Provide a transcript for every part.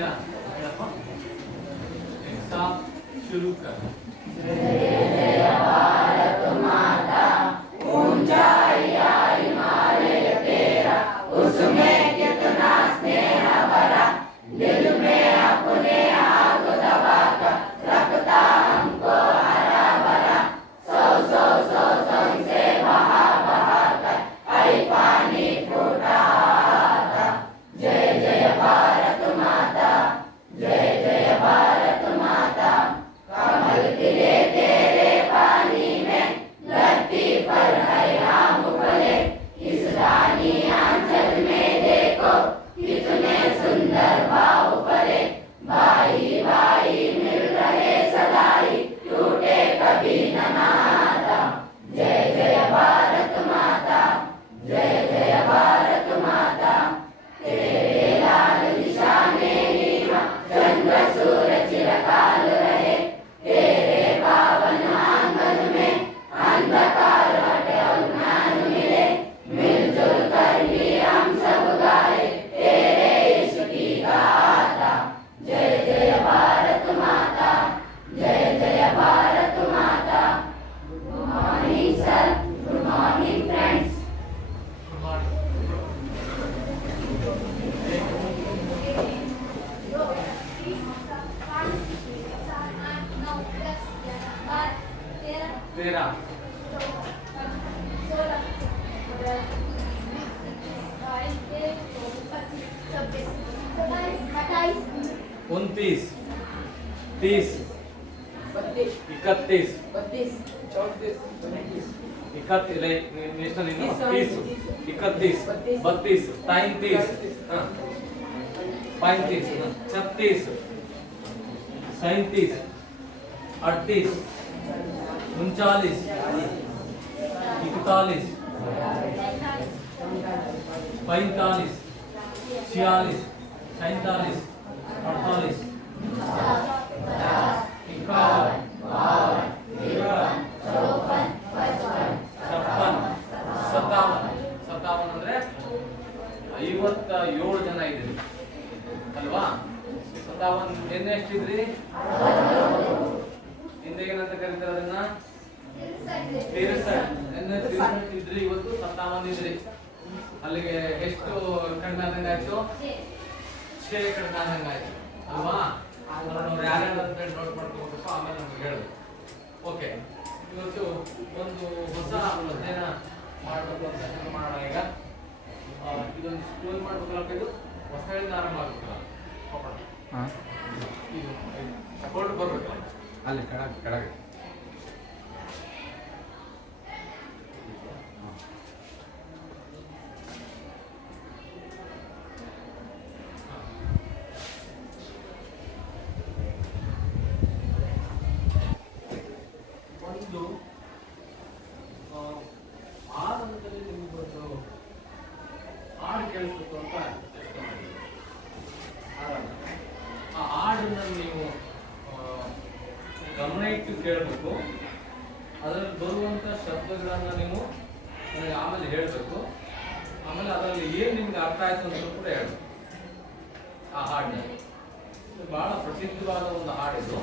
तेरा एक साथ शुरू कर। तेरा 29 30 31 57 ಅಂದ್ರೆ 57 ಜನ ಇದ್ದೀರಿ ಅಲ್ವಾ? 57 ಎನ್ನೇ ಎಷ್ಟಿದ್ರಿ? ಹಿಂದೆ ಏನಂತ ಕರೀತಾರೆ ಅದನ್ನ? 63 ಇದ್ರಿ, ಇವತ್ತು 57 ಇದ್ರಿ. ಅಲ್ಲಿಗೆ ಎಷ್ಟು ಕಡಿಮೆ ಆದಂಗೆ ಆಯ್ತು? 6 ಕಡಿಮೆ ಆದಂಗೆ ಆಯ್ತು ಅಲ್ವಾ? ಅವ್ರು ಯಾರ್ಯಾರು ಅಂತ ನೋಟ್ ಮಾಡ್ಕೋಬೇಕು, ಆಮೇಲೆ ನಮ್ಗೆ ಹೇಳು. ಓಕೆ, ಇವತ್ತು ಒಂದು ಹೊಸ ಅಧ್ಯಯನ ಮಾಡಬೇಕು ಅಂತ ಮಾಡೋಣ. ಈಗ ಇದೊಂದು ಸ್ಕೂಲ್ ಮಾಡ್ಬೇಕಲ್ಲ, ಇದು ಹೊಸಳಿಂದ ಆರಂಭ ಆಗ್ಬೇಕಲ್ಲ. ಇದು ಕೋರ್ಟ್ ಬರ್ಬೇಕಲ್ಲ ಅಲ್ಲಿ ಕೆಳಗೆ ಒಂದು ಆರಂಭದಲ್ಲಿ ನಿಮ್ಗೊಂದು ಹಾಡು ಕೇಳಿಸ್ಬೇಕು ಅಂತ ಯೋಚನೆ ಮಾಡಿ. ಆ ಹಾಡನ್ನು ನೀವು ಗಮನ ಇಟ್ಟು ಕೇಳಬೇಕು. ಅದರಲ್ಲಿ ಬರುವಂತ ಶಬ್ದಗಳನ್ನ ನೀವು ನನಗೆ ಆಮೇಲೆ ಹೇಳಬೇಕು. ಆಮೇಲೆ ಅದರಲ್ಲಿ ಏನು ನಿಮ್ಗೆ ಅರ್ಥ ಆಯ್ತು ಅಂತ ಕೂಡ ಹೇಳಬೇಕು. ಆ ಹಾಡನ್ನ ಬಹಳ ಪ್ರಸಿದ್ಧವಾದ ಒಂದು ಹಾಡಿದು.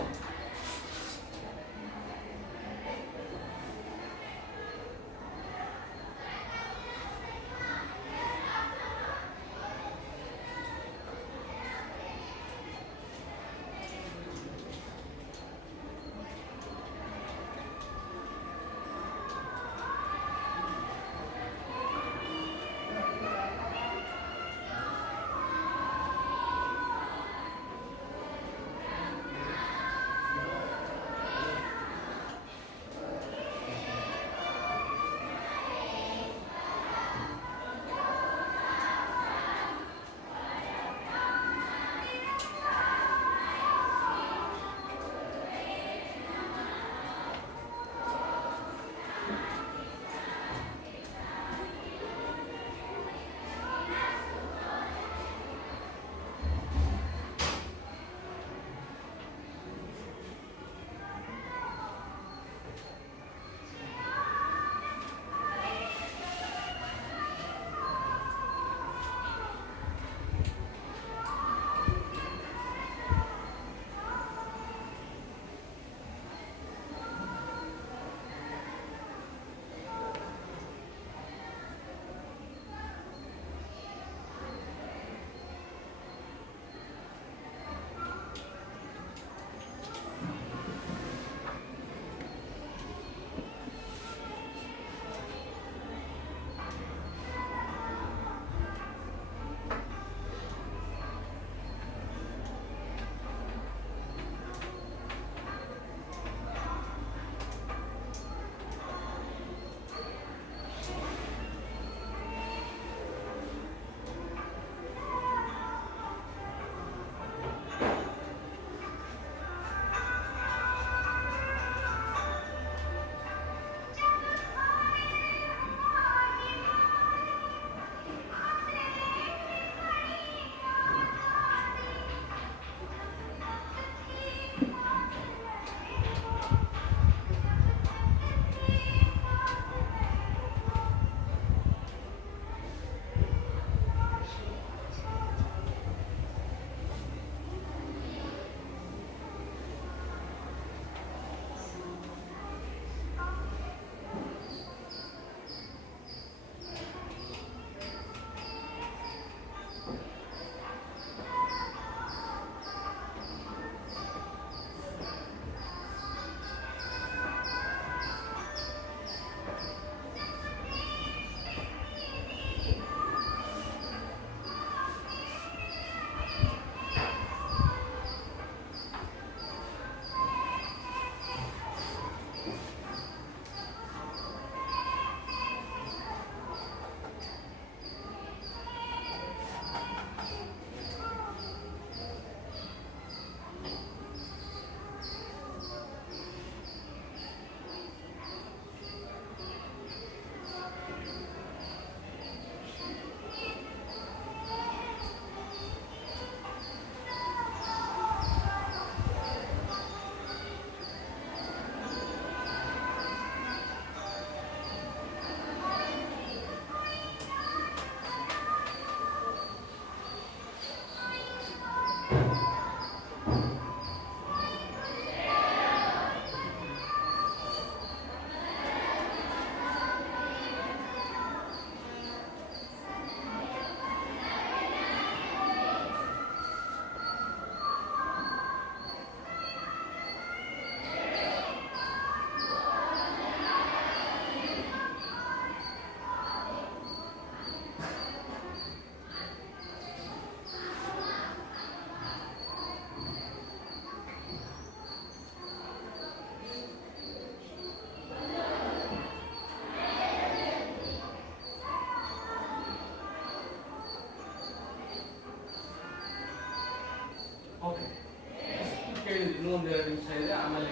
ಇನ್ನೂ ಒಂದು 2 ನಿಮಿಷ ಇದೆ, ಆಮೇಲೆ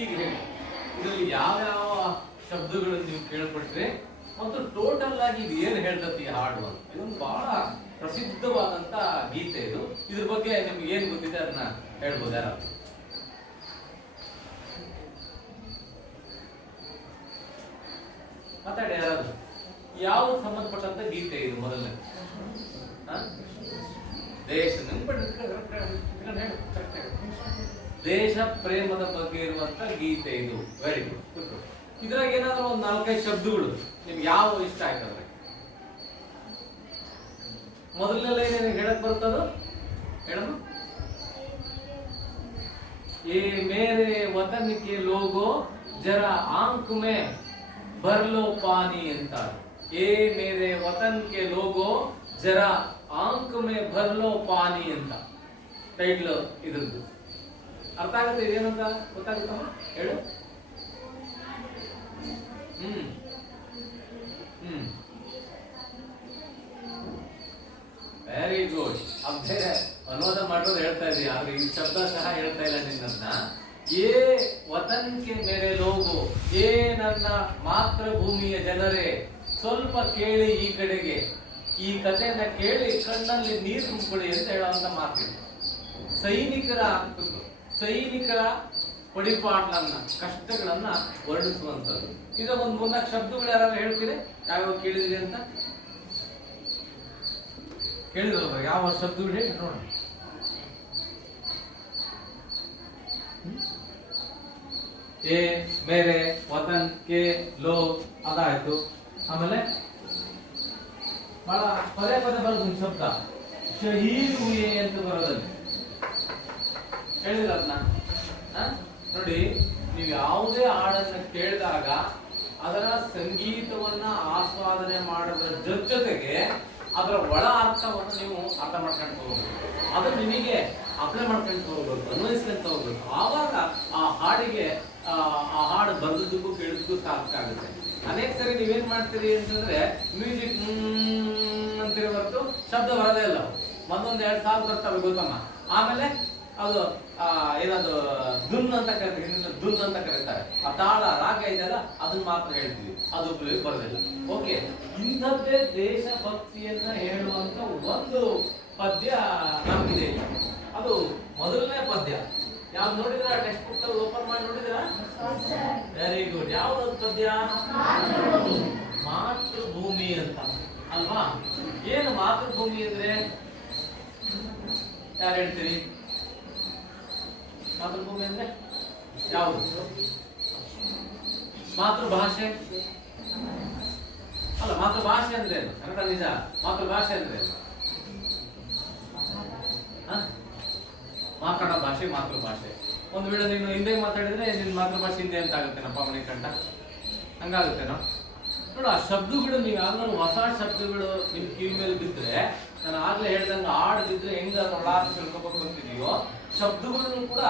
ಈಗ ಹೇಳಿ ಇದರಲ್ಲಿ ಯಾವ್ಯಾವ ಶಬ್ದಗಳನ್ನು ನೀವು ಕೇಳ್ಪಟ್ರೆ ಮತ್ತು ಟೋಟಲ್ ಆಗಿ ಇದು ಏನು ಹೇಳ್ತತಿ ಈ ಹಾಡು ಅಂತ. ಇದೊಂದು ಬಹಳ ಪ್ರಸಿದ್ಧವಾದಂತ ಗೀತೆ ಇದು. ಇದ್ರ ಬಗ್ಗೆ ನಿಮ್ಗೆ ಏನ್ ಗೊತ್ತಿದೆ ಅದನ್ನ ಹೇಳ್ಬೋದು ಯಾರು? ಮಾತಾಡಿ ಯಾರಾದ್ರು. ಯಾವ್ದು ಸಂಬಂಧಪಟ್ಟಂತ ಗೀತೆ ಇದು? ಮೊದಲನೇ ದೇಶ ಪ್ರೇಮದ ಬಗ್ಗೆ ಇರುವಂತ ಗೀತೆ ಇದು. Very good. ಇದ್ರಾಗ ಏನಾದ್ರು ಒಂದು 4-5 ಶಬ್ದಗಳು ನಿಮ್ಗೆ ಯಾವ ಇಷ್ಟ ಆಯ್ತಂದ್ರೆ ಮೊದಲನೇ ಲೈನ್ ಏನಿಗೆ ಹೇಳಕ್ ಬರ್ತದ ಹೇಳಮ್ಮ. ಏ ಮೇರೆ ವತನ್ ಕೆ ಲೋಗೋ ಜರಾ ಆಂಖ್ ಮೇ ಬರ್ಲೋ ಪಾನಿ ಅಂತ. ಏ ಮೇರೆ ವತನ್ ಕೆ ಲೋಗೋ ಜರಾ ಆಂಖ್ ಮೇ ಭರ್ಲೋ ಪಾನಿ ಅಂತ ಟೈಟ್ಲ್ ಇದ್ರದ್ದು. ಅರ್ಥ ಆಗುತ್ತೆ ಇದೇನಂತ? ಗೊತ್ತಾಗುತ್ತಮ್ಮ? ಹೇಳು. Very good. ಅದೇ ಅನುವಾದ ಮಾಡೋದು ಹೇಳ್ತಾ ಇದೀಯ, ಆದ್ರೆ ಈ ಶಬ್ದ ಸಹ ಹೇಳ್ತಾ ಇಲ್ಲ ನಿನ್ನ. ಏ ವತನ್ ಕೆ ಮೇರೆ ಲೋಗೋ, ಏ ನನ್ನ ಮಾತೃಭೂಮಿಯ ಜನರೇ, ಸ್ವಲ್ಪ ಕೇಳಿ ಈ ಕಡೆಗೆ, ಈ ಕಥೆಯನ್ನ ಕೇಳಿ ಕಣ್ಣಲ್ಲಿ ನೀರು ತುಂಬಿಕೊಳ್ಳಿ ಅಂತ ಹೇಳುವಂತ ಮಾತಿದೆ. ಸೈನಿಕರ ಪಡಿಪಾಟ್ಲನ್ನ, ಕಷ್ಟಗಳನ್ನ ವರ್ಣಿಸುವಂತದ್ದು. ಈಗ ಒಂದು 3-4 ಶಬ್ದಗಳು ಯಾರು ಹೇಳ್ತೀರಿ? ಯಾವ್ಯಾವ ಕೇಳಿದಿರಿ ಅಂತ ಕೇಳಿದ್ರಲ್ಲ, ಯಾವ ಶಬ್ದಗಳು ಹೇಳಿ ನೋಡೋಣ. ಏ ಮೇರೆ ವತನ್ ಕೆ ಲೋಗ್ ಅದಾಯ್ತು. ಆಮೇಲೆ ಬಹಳ ಪದೇ ಪದೇ ಬರೋದು ಶಬ್ದ ಶಹೀದ್ ಹುಯೆ ಅಂತ ಬರೋದಲ್ಲಿ ಹೇಳಿದ್ರ ಅದನ್ನ. ನೋಡಿ, ನೀವು ಯಾವುದೇ ಹಾಡನ್ನ ಕೇಳಿದಾಗ ಅದರ ಸಂಗೀತವನ್ನ ಆಸ್ವಾದನೆ ಮಾಡೋದ್ರ ಜೊತೆಗೆ ಅದರ ಒಳ ಅರ್ಥವನ್ನು ನೀವು ಅರ್ಥ ಮಾಡ್ಕೊಂಡು ಹೋಗ್ಬೇಕು. ಅದು ನಿಮಗೆ ಅಪ್ಲೈ ಮಾಡ್ಕೊಂಡು ಹೋಗ್ಬೇಕು, ಅನ್ವಯಿಸ್ಕೊಂತ ಹೋಗ್ಬೇಕು. ಆವಾಗ ಆ ಹಾಡಿಗೆ ಆ ಹಾಡು ಬರೆದಕ್ಕೂ ಕೇಳಿದಕ್ಕೂ ಸಾಕಾಗುತ್ತೆ. ಅನೇಕ ಸರಿ ನೀವೇನ್ ಮಾಡ್ತೀರಿ ಅಂತಂದ್ರೆ ಮ್ಯೂಸಿಕ್ ಅಂತಿರೋ ಹೊರತು ಶಬ್ದ ಬರೋದೇ ಇಲ್ಲ. ಒಂದೊಂದ್ 2 ಸಾಲು ಬರ್ತವೆ ಗೊತ್ತಮ್ಮ. ಆಮೇಲೆ ಅದು ಏನದು ದುನ್ ಅಂತ ಕರೀತಾರೆ, ದುನ್ ಅಂತ ಕರೀತಾರೆ. ಆ ತಾಳ ರಾಗ ಇದೆಯಲ್ಲ ಅದನ್ನ ಮಾತ್ರ ಹೇಳ್ತೀವಿ, ಅದು ಬರೋದಿಲ್ಲ. ಓಕೆ, ಇಂಥದ್ದೇ ದೇಶಭಕ್ತಿಯನ್ನ ಹೇಳುವಂತ ಒಂದು ಪದ್ಯ ನಮಗಿದೆ. ಅದು ಮೊದಲನೇ ಪದ್ಯ. ಯಾವ್ದು ನೋಡಿದ್ರ? ಟೆಕ್ಸ್ಟ್ ಬುಕ್ ಅಲ್ಲಿ ಓಪನ್ ಮಾಡಿ ನೋಡಿದ್ರ? Very good. ಯಾವ್ದು ಪದ್ಯ? ಮಾತೃಭೂಮಿ ಅಂತ ಅಲ್ವಾ? ಏನು ಮಾತೃಭೂಮಿ ಅಂದ್ರೆ ಯಾರು ಹೇಳ್ತೀರಿ? ಮಾತೃಭೂಮಿ ಅಂದ್ರೆ ಯಾವುದು? ಮಾತೃಭಾಷೆ ಅಲ್ಲ. ಮಾತೃಭಾಷೆ ಅಂದ್ರೆ ಏನು? ಕನ್ನಡ ನಿಜ. ಮಾತೃಭಾಷೆ ಅಂದ್ರೆ ಮಾತಾಡೋ ಭಾಷೆ ಮಾತೃಭಾಷೆ. ಒಂದು ವೇಳೆ ನೀನು ಹಿಂದೆ ಮಾತಾಡಿದ್ರೆ ನಿನ್ನ ಮಾತೃಭಾಷೆ ಹಿಂದೆ ಅಂತ ಆಗುತ್ತೇನಪ್ಪ ಮನೆ ಕಂಡ? ಹಂಗಾಗುತ್ತೇನೋ? ನೋಡು, ಆ ಶಬ್ದಗಳು ನೀವು ಯಾವ್ದಾದ್ರು ಹೊಸ ಶಬ್ದಗಳು ನಿಮ್ ಕಿವಿ ಮೇಲೆ ಬಿದ್ದರೆ, ನಾನು ಆಗ್ಲೇ ಹೇಳ್ದಂಗೆ ಆಡದಿದ್ರೆ ಹೆಂಗ ಒಳ ಅರ್ಥ ತಿಳ್ಕೊಬೇಕು ಅಂತಿದೆಯೋ, ಶಬ್ದಗಳನ್ನು ಕೂಡ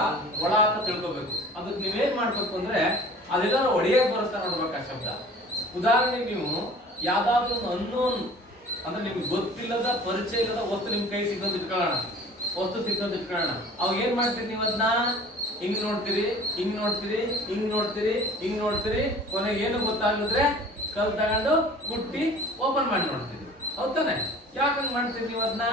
ಒಳ ಅರ್ಥ ತಿಳ್ಕೊಬೇಕು. ಅದಕ್ಕೆ ನೀವೇನ್ ಮಾಡ್ಬೇಕು ಅಂದ್ರೆ ಅದೆಲ್ಲರೂ ಒಡೆಯಕ್ ಬರುತ್ತಾ ನೋಡ್ಬೇಕು ಆ ಶಬ್ದ. ಉದಾಹರಣೆಗೆ ನೀವು ಯಾವ್ದಾದ್ರು ಅನ್ನೋನ್ ಅಂದ್ರೆ ನಿಮ್ಗೆ ಗೊತ್ತಿಲ್ಲದ ಪರಿಚಯ ಇಲ್ಲದ ವಸ್ತು ನಿಮ್ ಕೈ ಸಿಗೋದು ಇಟ್ಕೊಳ್ಳೋಣ, ವಸ್ತು ಸಿಗೋದು ಇಟ್ಕೊಳ್ಳೋಣ. ಅವಾಗ ಏನ್ ಮಾಡ್ತೀರಿ ನೀವು? ಅದನ್ನ ಹಿಂಗ್ ನೋಡ್ತೀರಿ, ಹಿಂಗ್ ನೋಡ್ತೀರಿ, ಹಿಂಗ್ ನೋಡ್ತೀರಿ, ಹಿಂಗ್ ನೋಡ್ತೀರಿ. ಕೊನೆಗೆ ಏನು ಗೊತ್ತಾಗಿದ್ರೆ ಕಲ್ ತಗೊಂಡು ಕುಟ್ಟಿ ಓಪನ್ ಮಾಡಿ ನೋಡ್ತೀರಿ. ಹೌದಾನೆ? ಯಾಕಂಗ್ ಮಾಡ್ತೀರಿ ನೀವು ಅದನ್ನ?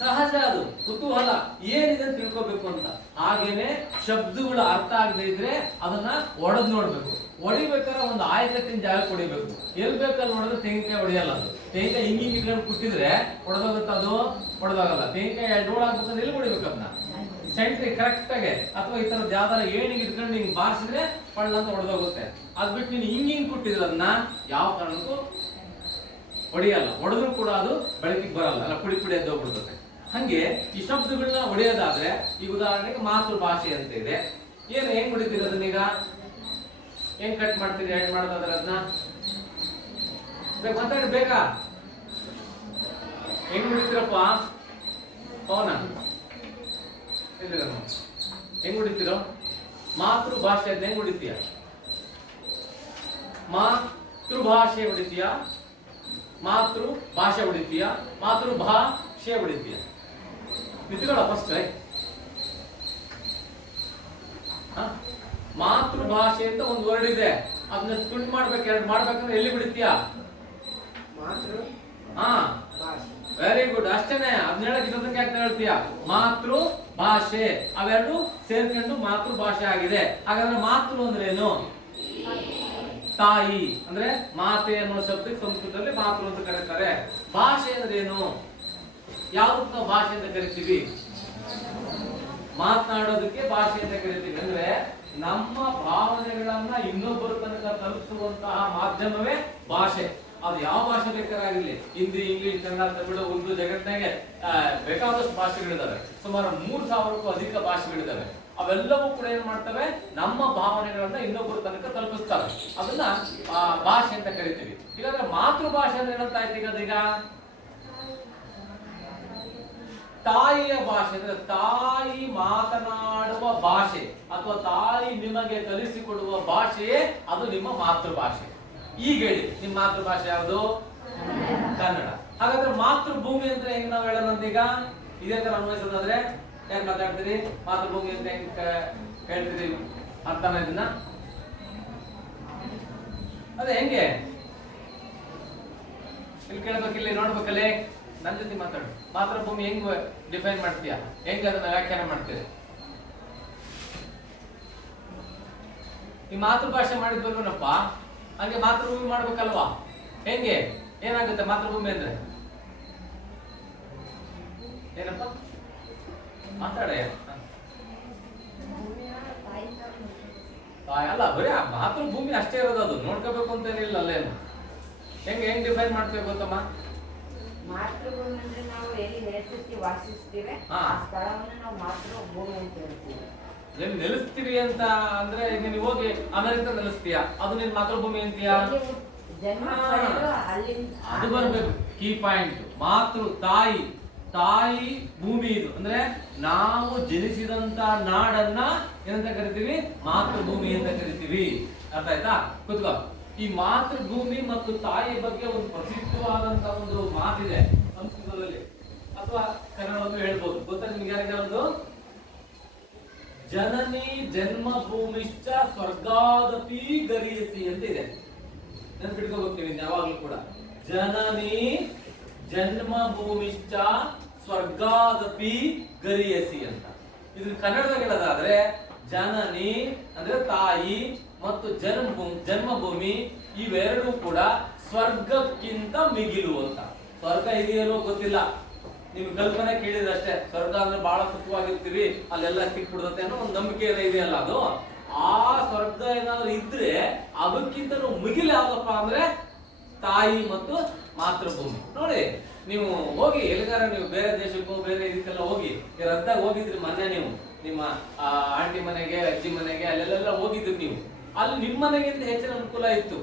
ಸಹಜ, ಅದು ಕುತೂಹಲ, ಏನಿದೆ ತಿಳ್ಕೊಬೇಕು ಅಂತ. ಹಾಗೇನೆ ಶಬ್ದಗಳ ಅರ್ಥ ಆಗದೆ ಇದ್ರೆ ಅದನ್ನ ಒಡೆದ್ ನೋಡ್ಬೇಕು. ಹೊಡಿಬೇಕಾದ್ರೆ ಒಂದು ಆಯಕಟ್ಟಿನ ಜಾಗ ಹೊಡಿಬೇಕು. ಎಲ್ಲಿ ಬೇಕಲ್ಲಿ ನೋಡಿದ್ರೆ ತೆಂಗಿನಕಾಯಿ ಹೊಡೆಯಲ್ಲ. ಅದು ತೆಂಗಿನಕಾಯಿ ಹಿಂಗಿಂಗ್ ಇಟ್ಕೊಂಡು ಕುಟ್ಟಿದ್ರೆ ಹೊಡೆದೋಗುತ್ತೆ, ಅದು ಹೊಡೆದೋಗಲ್ಲ. ತೆಂಗಿನಕಾಯಿ 2 ಹೋಳ ಹಾಕ್ಬೇಕಂದ್ರೆ ಎಲ್ಲಿ ಹೊಡಿಬೇಕು? ಅದನ್ನ ಸೆಂಟ್ರಿ ಕರೆಕ್ಟ್ ಆಗಿ, ಅಥವಾ ಈ ತರದ ಯಾವ್ದಾರ ಏಣಿಗೆ ಇಟ್ಕೊಂಡು ಹಿಂಗ್ ಬಾರಿಸಿದ್ರೆ ಪಳ್ಳ ಅಂತ ಹೊಡೆದೋಗುತ್ತೆ. ಅದ್ ಬಿಟ್ಟು ನೀನು ಹಿಂಗಿಂಗ್ ಕುಟ್ಟಿದ್ರೆ ಅದನ್ನ ಯಾವ ಕಾರಣಕ್ಕೂ ಹೊಡೆಯಲ್ಲ. ಹೊಡೆದ್ರು ಕೂಡ ಅದು ಬೆಳಕಿಗೆ ಬರಲ್ಲ, ಅಲ್ಲ ಪುಡಿ ಪುಡಿ ಎದ್ದು ಹೋಗ್ಬಿಡ್ತದೆ. ಹಂಗೆ ಈ ಶಬ್ದಗಳನ್ನ ಹೊಡೆಯೋದಾದ್ರೆ, ಈಗ ಉದಾಹರಣೆಗೆ ಮಾತೃಭಾಷೆ ಅಂತ ಇದೆ. ಏನು ಹೆಂಗ್ ಹೊಡಿತೀರಿ ಅದನ್ನೀಗ? ಹೆಂಗ್ ಕಟ್ ಮಾಡ್ತೀರಿ? ಆಡ್ ಮಾಡೋದಾದ್ರೆ ಅದನ್ನ ಮಾತಾಡಿ ಬೇಗ. ಹೆಂಗ್ ಹೊಡಿತೀರಪ್ಪ ಪವನ? ಹೆಂಗ್ ಹೊಡಿತೀರೋ? ಮಾತೃಭಾಷೆ ಅದ್ ಹೆಂಗ್ ಹೊಡಿತೀಯ? ಮಾತೃಭಾಷೆ ಹೊಡಿತೀಯ, ಮಾತೃ ಭಾಷೆ ಹೊಡಿತೀಯ, ಮಾತೃಭಾಷೆ ಹೊಡಿತೀಯ? ನಿಂತ್ಕೊಳ್ಳ ಫಸ್ಟ್. ಮಾತೃಭಾಷೆ ಅಂತ ಒಂದು ವರ್ಡ್ ಇದೆ, ಅದನ್ನ ತುಂಡು ಮಾಡ್ಬೇಕು, ಎರಡು ಮಾಡ್ಬೇಕಂದ್ರೆ ಎಲ್ಲಿ ಬಿಡ್ತೀಯಾ? ಹಾ, ವೆರಿ ಗುಡ್, ಅಷ್ಟೇನೆ. ಅದನ್ನ ಹೇಳಕ್ ಇನ್ನೊಂದಕ್ಕೆ ಯಾಕೆ ಹೇಳ್ತೀಯ? ಮಾತೃ ಭಾಷೆ, ಅವೆರಡು ಸೇರ್ಕೊಂಡು ಮಾತೃ ಭಾಷೆ ಆಗಿದೆ. ಹಾಗಾದ್ರೆ ಮಾತೃ ಅಂದ್ರೆ ಏನು? ತಾಯಿ ಅಂದ್ರೆ ಮಾತೆ ಅನ್ನೋ ಶಬ್ದಕ್ಕೆ ಸಂಸ್ಕೃತದಲ್ಲಿ ಮಾತೃ ಅಂತ ಕರೀತಾರೆ. ಭಾಷೆ ಅಂದ್ರೆ ಏನು? ಯಾವ್ದಕ್ಕ ಭಾಷೆ ಅಂತ ಕರಿತೀವಿ? ಮಾತನಾಡೋದಕ್ಕೆ ಭಾಷೆ ಅಂತ ಕರಿತೀವಿ. ಅಂದ್ರೆ ನಮ್ಮ ಭಾವನೆಗಳನ್ನ ಇನ್ನೊಬ್ಬರ ತನಕ ತಲುಪಿಸುವಂತಹ ಮಾಧ್ಯಮವೇ ಭಾಷೆ. ಅದು ಯಾವ ಭಾಷೆ ಬೇಕಾಗಿರ್ಲಿ, ಹಿಂದಿ, ಇಂಗ್ಲಿಷ್, ಕನ್ನಡ, ತಮಿಳು, ಉರ್ದು, ಜಗತ್ತಿನಾಗೆ ಬೇಕಾದಷ್ಟು ಭಾಷೆಗಳಿದಾವೆ. ಸುಮಾರು 3000ಕ್ಕೂ ಅಧಿಕ ಭಾಷೆಗಳಿದಾವೆ. ಅವೆಲ್ಲವೂ ಕೂಡ ಏನ್ ಮಾಡ್ತವೆ? ನಮ್ಮ ಭಾವನೆಗಳನ್ನ ಇನ್ನೊಬ್ಬರ ತನಕ ತಲುಪಿಸ್ತವೆ. ಅದನ್ನ ಭಾಷೆ ಅಂತ ಕರಿತೀವಿ. ಇಲ್ಲಾಂದ್ರೆ ಮಾತೃಭಾಷೆ ಅಂದ್ರೆ ಏನಂತ ಆಯ್ತು? ಈಗ ತಾಯಿಯ ಭಾಷೆ ಅಂದ್ರೆ ತಾಯಿ ಮಾತನಾಡುವ ಭಾಷೆ ಅಥವಾ ತಾಯಿ ನಿಮಗೆ ಕಲಿಸಿಕೊಡುವ ಭಾಷೆಯೇ ಅದು ನಿಮ್ಮ ಮಾತೃಭಾಷೆ. ಈಗ ಹೇಳಿ, ನಿಮ್ಮ ಮಾತೃಭಾಷೆ ಯಾವುದು? ಕನ್ನಡ. ಹಾಗಾದ್ರೆ ಮಾತೃಭೂಮಿ ಅಂದ್ರೆ ಹೆಂಗ್ ನಾವ್ ಹೇಳೋಣಂತೀಗ? ಇದೇ ತರ ಅನ್ವಯಿಸೋದಾದ್ರೆ ಹೆಂಗ್ ಮಾತಾಡ್ತೀರಿ? ಮಾತೃಭೂಮಿ ಅಂತ ಹೆಂಗ್ ಹೇಳ್ತೀರಿ? ಅರ್ಥನ ಇದನ್ನ? ಅದೇ ಹೆಂಗೆ ಇಲ್ಲಿ ಕೇಳ್ಬೇಕಿಲ್ಲಿ ನೋಡ್ಬೇಕಲ್ಲೇ, ನನ್ನ ಜೊತೆ ಮಾತಾಡು. ಮಾತೃಭೂಮಿ ಹೆಂಗ್ ಡಿಫೈನ್ ಮಾಡ್ತೀಯಾ? ಹೆಂಗ್ ಅದನ್ನ ವ್ಯಾಖ್ಯಾನ ಮಾಡ್ತೀರಿ? ಈ ಮಾತೃಭಾಷೆ ಮಾಡಿದ್ವಲ್ವನಪ್ಪ, ಹಂಗೆ ಮಾತೃಭೂಮಿ ಮಾಡ್ಬೇಕಲ್ವಾ? ಹೆಂಗೆ? ಏನಾಗುತ್ತೆ ಮಾತೃಭೂಮಿ ಅಂದ್ರೆ? ಏನಪ್ಪ ಮಾತಾಡ. ಅಲ್ಲ, ಬರೀ ಮಾತೃಭೂಮಿ ಅಷ್ಟೇ ಇರೋದು, ಅದು ನೋಡ್ಕೋಬೇಕು ಅಂತೇನಿಲ್ಲ ಅಲ್ಲೇನು. ಹೆಂಗ್ ಡಿಫೈನ್ ಮಾಡ್ತೇವೆ ಗೊತ್ತಮ್ಮ? ಮಾತೃಭೂಮಿ ಅಂದ್ರೆ ನಾವು ಎಲ್ಲಿ ನೆಲೆಸಿರ್ತೀವಿ, ವಾಸಿಸ್ತೀವಿ, ಆ ಸ್ಥಳವನ್ನು ನಾವು ಮಾತೃಭೂಮಿ ಅಂತ ಹೇಳ್ತೀವಿ. ನೀನ್ ನೆಲೆಸ್ತೀವಿ ಅಂತ ಅಂದ್ರೆ ನೀನು ಹೋಗಿ ಅಮೆರಿಕ ನೆಲೆಸ್ತೀಯಾ, ಅದು ನಿನ್ ಮಾತೃಭೂಮಿ ಅಂತೀಯಾ? ಅದು ಬರ್ಬೇಕು ಕೀ ಪಾಯಿಂಟ್. ಮಾತೃ ತಾಯಿ ಭೂಮಿ ಇದು ಅಂದ್ರೆ ನಾವು ಜನಿಸಿದಂತ ನಾಡನ್ನ ಏನಂತ ಕರಿತೀವಿ? ಮಾತೃಭೂಮಿ ಅಂತ ಕರಿತೀವಿ. ಅರ್ಥ ಆಯ್ತಾ? ಕೂತ್ಕೋ. ಈ ಮಾತೃಭೂಮಿ ಮತ್ತು ತಾಯಿ ಬಗ್ಗೆ ಒಂದು ಪ್ರಸಿದ್ಧವಾದಂತ ಒಂದು ಮಾತಿದೆ ಸಂಸ್ಕೃತದಲ್ಲಿ ಅಥವಾ ಕನ್ನಡವನ್ನು ಹೇಳ್ಬೋದು. ಗೊತ್ತಾ ನಿಮ್ಗೆ? ಯಾರಿಗಾರದು ಜನನಿ ಜನ್ಮಭೂಮಿಶ್ಚ ಸ್ವರ್ಗಾದಪಿ ಗರೀಯಸಿ ಅಂತ ಇದೆ. ನೆನ್ಪಿಟ್ಕೋಬೇಕು ನೀವು ಯಾವಾಗ್ಲೂ ಕೂಡ. ಜನನಿ ಜನ್ಮಭೂಮಿಶ್ಚ ಸ್ವರ್ಗಾದಪಿ ಗರೀಯಸಿ ಅಂತ. ಇದನ್ನ ಕನ್ನಡದಾಗ ಹೇಳೋದಾದ್ರೆ ಜನನಿ ಅಂದ್ರೆ ತಾಯಿ ಮತ್ತು ಜನ್ಮಭೂಮಿ ಇವೆರಡೂ ಕೂಡ ಸ್ವರ್ಗಕ್ಕಿಂತ ಮಿಗಿಲು ಅಂತ. ಸ್ವರ್ಗ ಇದೆಯಲ್ಲೋ ಗೊತ್ತಿಲ್ಲ, ನಿಮ್ಗೆ ಕಲ್ಪನೆ ಕೇಳಿದ್ರಷ್ಟೇ. ಸ್ವರ್ಗ ಅಂದ್ರೆ ಬಹಳ ಸುಖವಾಗಿರ್ತೀವಿ, ಅಲ್ಲೆಲ್ಲ ಸಿಕ್ಬಿಡ್ತತೆ ಅನ್ನೋ ಒಂದು ನಂಬಿಕೆ ಇದೆಯಲ್ಲ, ಅದು ಆ ಸ್ವರ್ಗ ಏನಾದ್ರು ಇದ್ರೆ ಅದಕ್ಕಿಂತ ಮಿಗಿಲು ಯಾವ್ದಪ್ಪ ಅಂದ್ರೆ ತಾಯಿ ಮತ್ತು ಮಾತೃಭೂಮಿ. ನೋಡಿ, ನೀವು ಹೋಗಿ ಎಲ್ಲಿಗಾರ, ನೀವು ಬೇರೆ ದೇಶಕ್ಕೂ ಬೇರೆ ಇದಕ್ಕೆಲ್ಲ ಹೋಗಿ, ರಸ್ತೆಗೆ ಹೋಗಿದ್ರಿ ಮೊನ್ನೆ, ನೀವು ನಿಮ್ಮ ಆಂಟಿ ಮನೆಗೆ, ಅಜ್ಜಿ ಮನೆಗೆ, ಅಲ್ಲೆಲ್ಲ ಹೋಗಿದ್ರಿ ನೀವು. ಅಲ್ಲಿ ನಿಮ್ಮ ಮನೆಗಿಂತ ಹೆಚ್ಚಿನ ಅನುಕೂಲ ಇತ್ತು,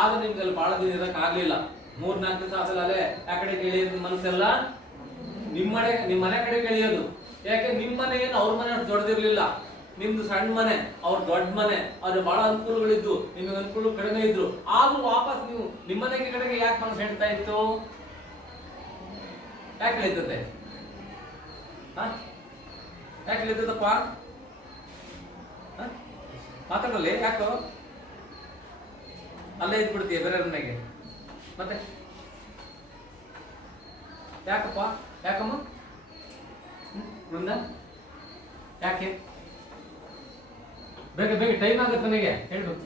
ಆದ್ರೆ ನಿಮ್ಗೆ ಅಲ್ಲಿ ಬಹಳ ದಿನ ಇರಕ್ ಆಗ್ಲಿಲ್ಲ. 3-4 ದಿವಸ ಆದ್ಮೇಲೆ ಅಲ್ಲೇ ಆ ಕಡೆ ಗೆಳೆಯೋದು ಮನಸ್ಸೆಲ್ಲ ನಿಮ್ಮ ಮನೆ ಕಡೆ ಗೆಳೆಯೋದು. ಯಾಕೆ? ನಿಮ್ಮ ಮನೆ ಏನು ಅವ್ರ ಮನೆ ದೊಡ್ಡದಿರ್ಲಿಲ್ಲ, ನಿಮ್ದು ಸಣ್ಣ ಮನೆ, ಅವ್ರ ದೊಡ್ಡ ಮನೆ, ಅವ್ರಿಗೆ ಬಹಳ ಅನುಕೂಲಗಳಿದ್ದು, ನಿಮಗೆ ಅನುಕೂಲ ಕಡಿಮೆ ಇದ್ರು. ಆದ್ರೂ ವಾಪಸ್ ನೀವು ನಿಮ್ಮ ಮನೆಗೆ ಕಡೆಗೆ ಯಾಕೆ ಮನಸ್ಸು ಹೇಳ್ತಾ ಇತ್ತು? ಯಾಕೆ ಹೇಳ್ತದೆ? ಯಾಕೆ ಹೇಳ್ತದಪ್ಪ? ಮಾತಾಡಲಿ, ಯಾಕೋ ಅಲ್ಲೇ ಇದ್ಬಿಡ್ತೀಯ ಬೇರೆ ಮನೆಗೆ? ಮತ್ತೆ ಯಾಕಪ್ಪ? ಯಾಕಮ್ಮ ವೃಂದ? ಯಾಕೆ? ಬೇಗ ಟೈಮ್ ಆಗುತ್ತೆ ನನಗೆ, ಹೇಳ್ಬೇಕು.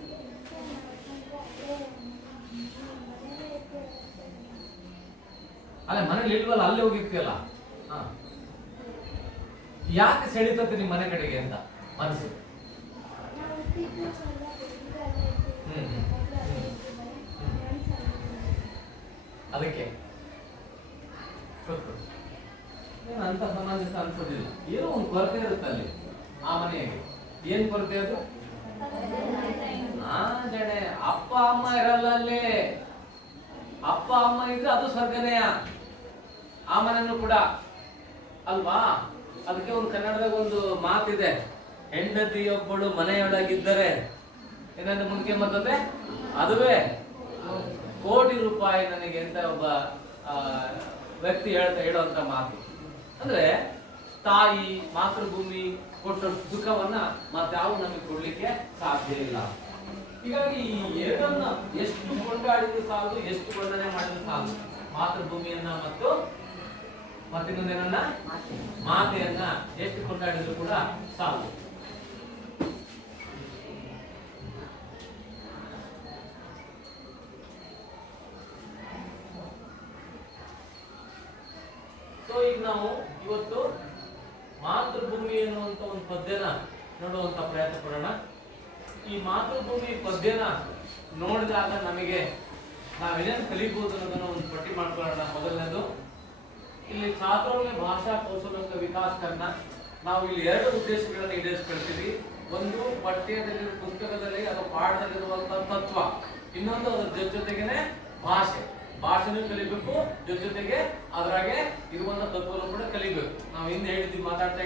ಅಲ್ಲ, ಮನೇಲಿ ಇಲ್ವಲ್ಲ, ಅಲ್ಲೇ ಹೋಗಿರ್ತೀಯಲ್ಲ. ಯಾಕೆ ಸೆಳಿತತ್ತೆ ನಿಮ್ಮ ಮನೆ ಕಡೆಗೆ ಅಂತ ಮನಸ್ಸು? ಅದಕ್ಕೆ ಅಂತ ಸಮಂಜಸ ಅನ್ಸೋದಿಲ್ಲ. ಏನೋ ಒಂದು ಕೊರತೆ ಇರುತ್ತೆ ಅಲ್ಲಿ ಆ ಮನೆಗೆ. ಏನ್ ಕೊರತೆ ಅದು? ಜಡೆ ಅಪ್ಪ ಅಮ್ಮ ಇರಲ್ಲ ಅಲ್ಲಿ. ಅಪ್ಪ ಅಮ್ಮ ಇದ್ರೆ ಅದು ಸ್ವರ್ಗನೆಯ, ಆ ಮನೆಯೂ ಕೂಡ ಅಲ್ವಾ? ಅದಕ್ಕೆ ಒಂದು ಕನ್ನಡದಾಗ ಒಂದು ಮಾತಿದೆ, ಹೆಂಡತಿಯೊಬ್ಬಳು ಮನೆಯೊಳಗಿದ್ದರೆ ಏನಂದ್ರೆ ಮುಂದೆ ಬರ್ತದೆ, ಅದುವೇ ₹1,00,00,000 ನನಗೆ ಅಂತ ಒಬ್ಬ ವ್ಯಕ್ತಿ ಹೇಳುವಂತ ಮಾತು. ಅಂದ್ರೆ ತಾಯಿ ಮಾತೃಭೂಮಿ ಕೊಟ್ಟ ಸುಖವನ್ನ ಮತ್ತಾವು ನಮಗೆ ಕೊಡ್ಲಿಕ್ಕೆ ಸಾಧ್ಯ ಇಲ್ಲ. ಹೀಗಾಗಿ ಈ ಎರಡನ್ನ ಎಷ್ಟು ಕೊಂಡಾಡಿದ್ರು ಸಾಲದು, ಎಷ್ಟು ಕೊಂಡನೆ ಮಾಡಿದ್ರು ಸಾಲದು. ಮಾತೃಭೂಮಿಯನ್ನ ಮತ್ತು ಮತ್ತಿನ್ನೊಂದೇನನ್ನ ಮಾತೆಯನ್ನ ಎಷ್ಟು ಕೊಂಡಾಡಿದ್ರು ಕೂಡ ಸಾಲದು. ಈಗ ನಾವು ಇವತ್ತು ಮಾತೃಭೂಮಿ ಎನ್ನುವಂತ ಒಂದು ಪದ್ಯನ ನೋಡುವಂತ ಪ್ರಯತ್ನ ಪಡೋಣ. ಈ ಮಾತೃಭೂಮಿ ಪದ್ಯನ ನೋಡಿದಾಗ ನಮಗೆ ನಾವೇನೇನು ಕಲಿಬಹುದು ಅನ್ನೋದನ್ನ ಒಂದು ಪಟ್ಟಿ ಮಾಡ್ಕೊಳ್ಳೋಣ. ಮೊದಲನೇದು, ಇಲ್ಲಿ ಛಾತ್ರೋं ಭಾಷಾ ಕೌಶಲ್ಯ ವಿಕಾಸ ಕರ್ನ. ನಾವು ಇಲ್ಲಿ ಎರಡು ಉದ್ದೇಶಗಳನ್ನು ಈಡೇರಿಸ್ಕೊಳ್ತೀವಿ. ಒಂದು ಪಠ್ಯದಲ್ಲಿ ಪುಸ್ತಕದಲ್ಲಿ ಅಥವಾ ಪಾಠದಲ್ಲಿರುವಂತಹ ತತ್ವ, ಇನ್ನೊಂದು ಅದರ ಜೊತೆಗೇನೆ ಭಾಷೆನೂ ಕಲಿಬೇಕು, ಜೊತೆಗೆ ಅದರಾಗೆ ಇರುವಂತ ತತ್ವವನ್ನು ಕೂಡ ಕಲಿಬೇಕು. ನಾವು ಹಿಂದೆ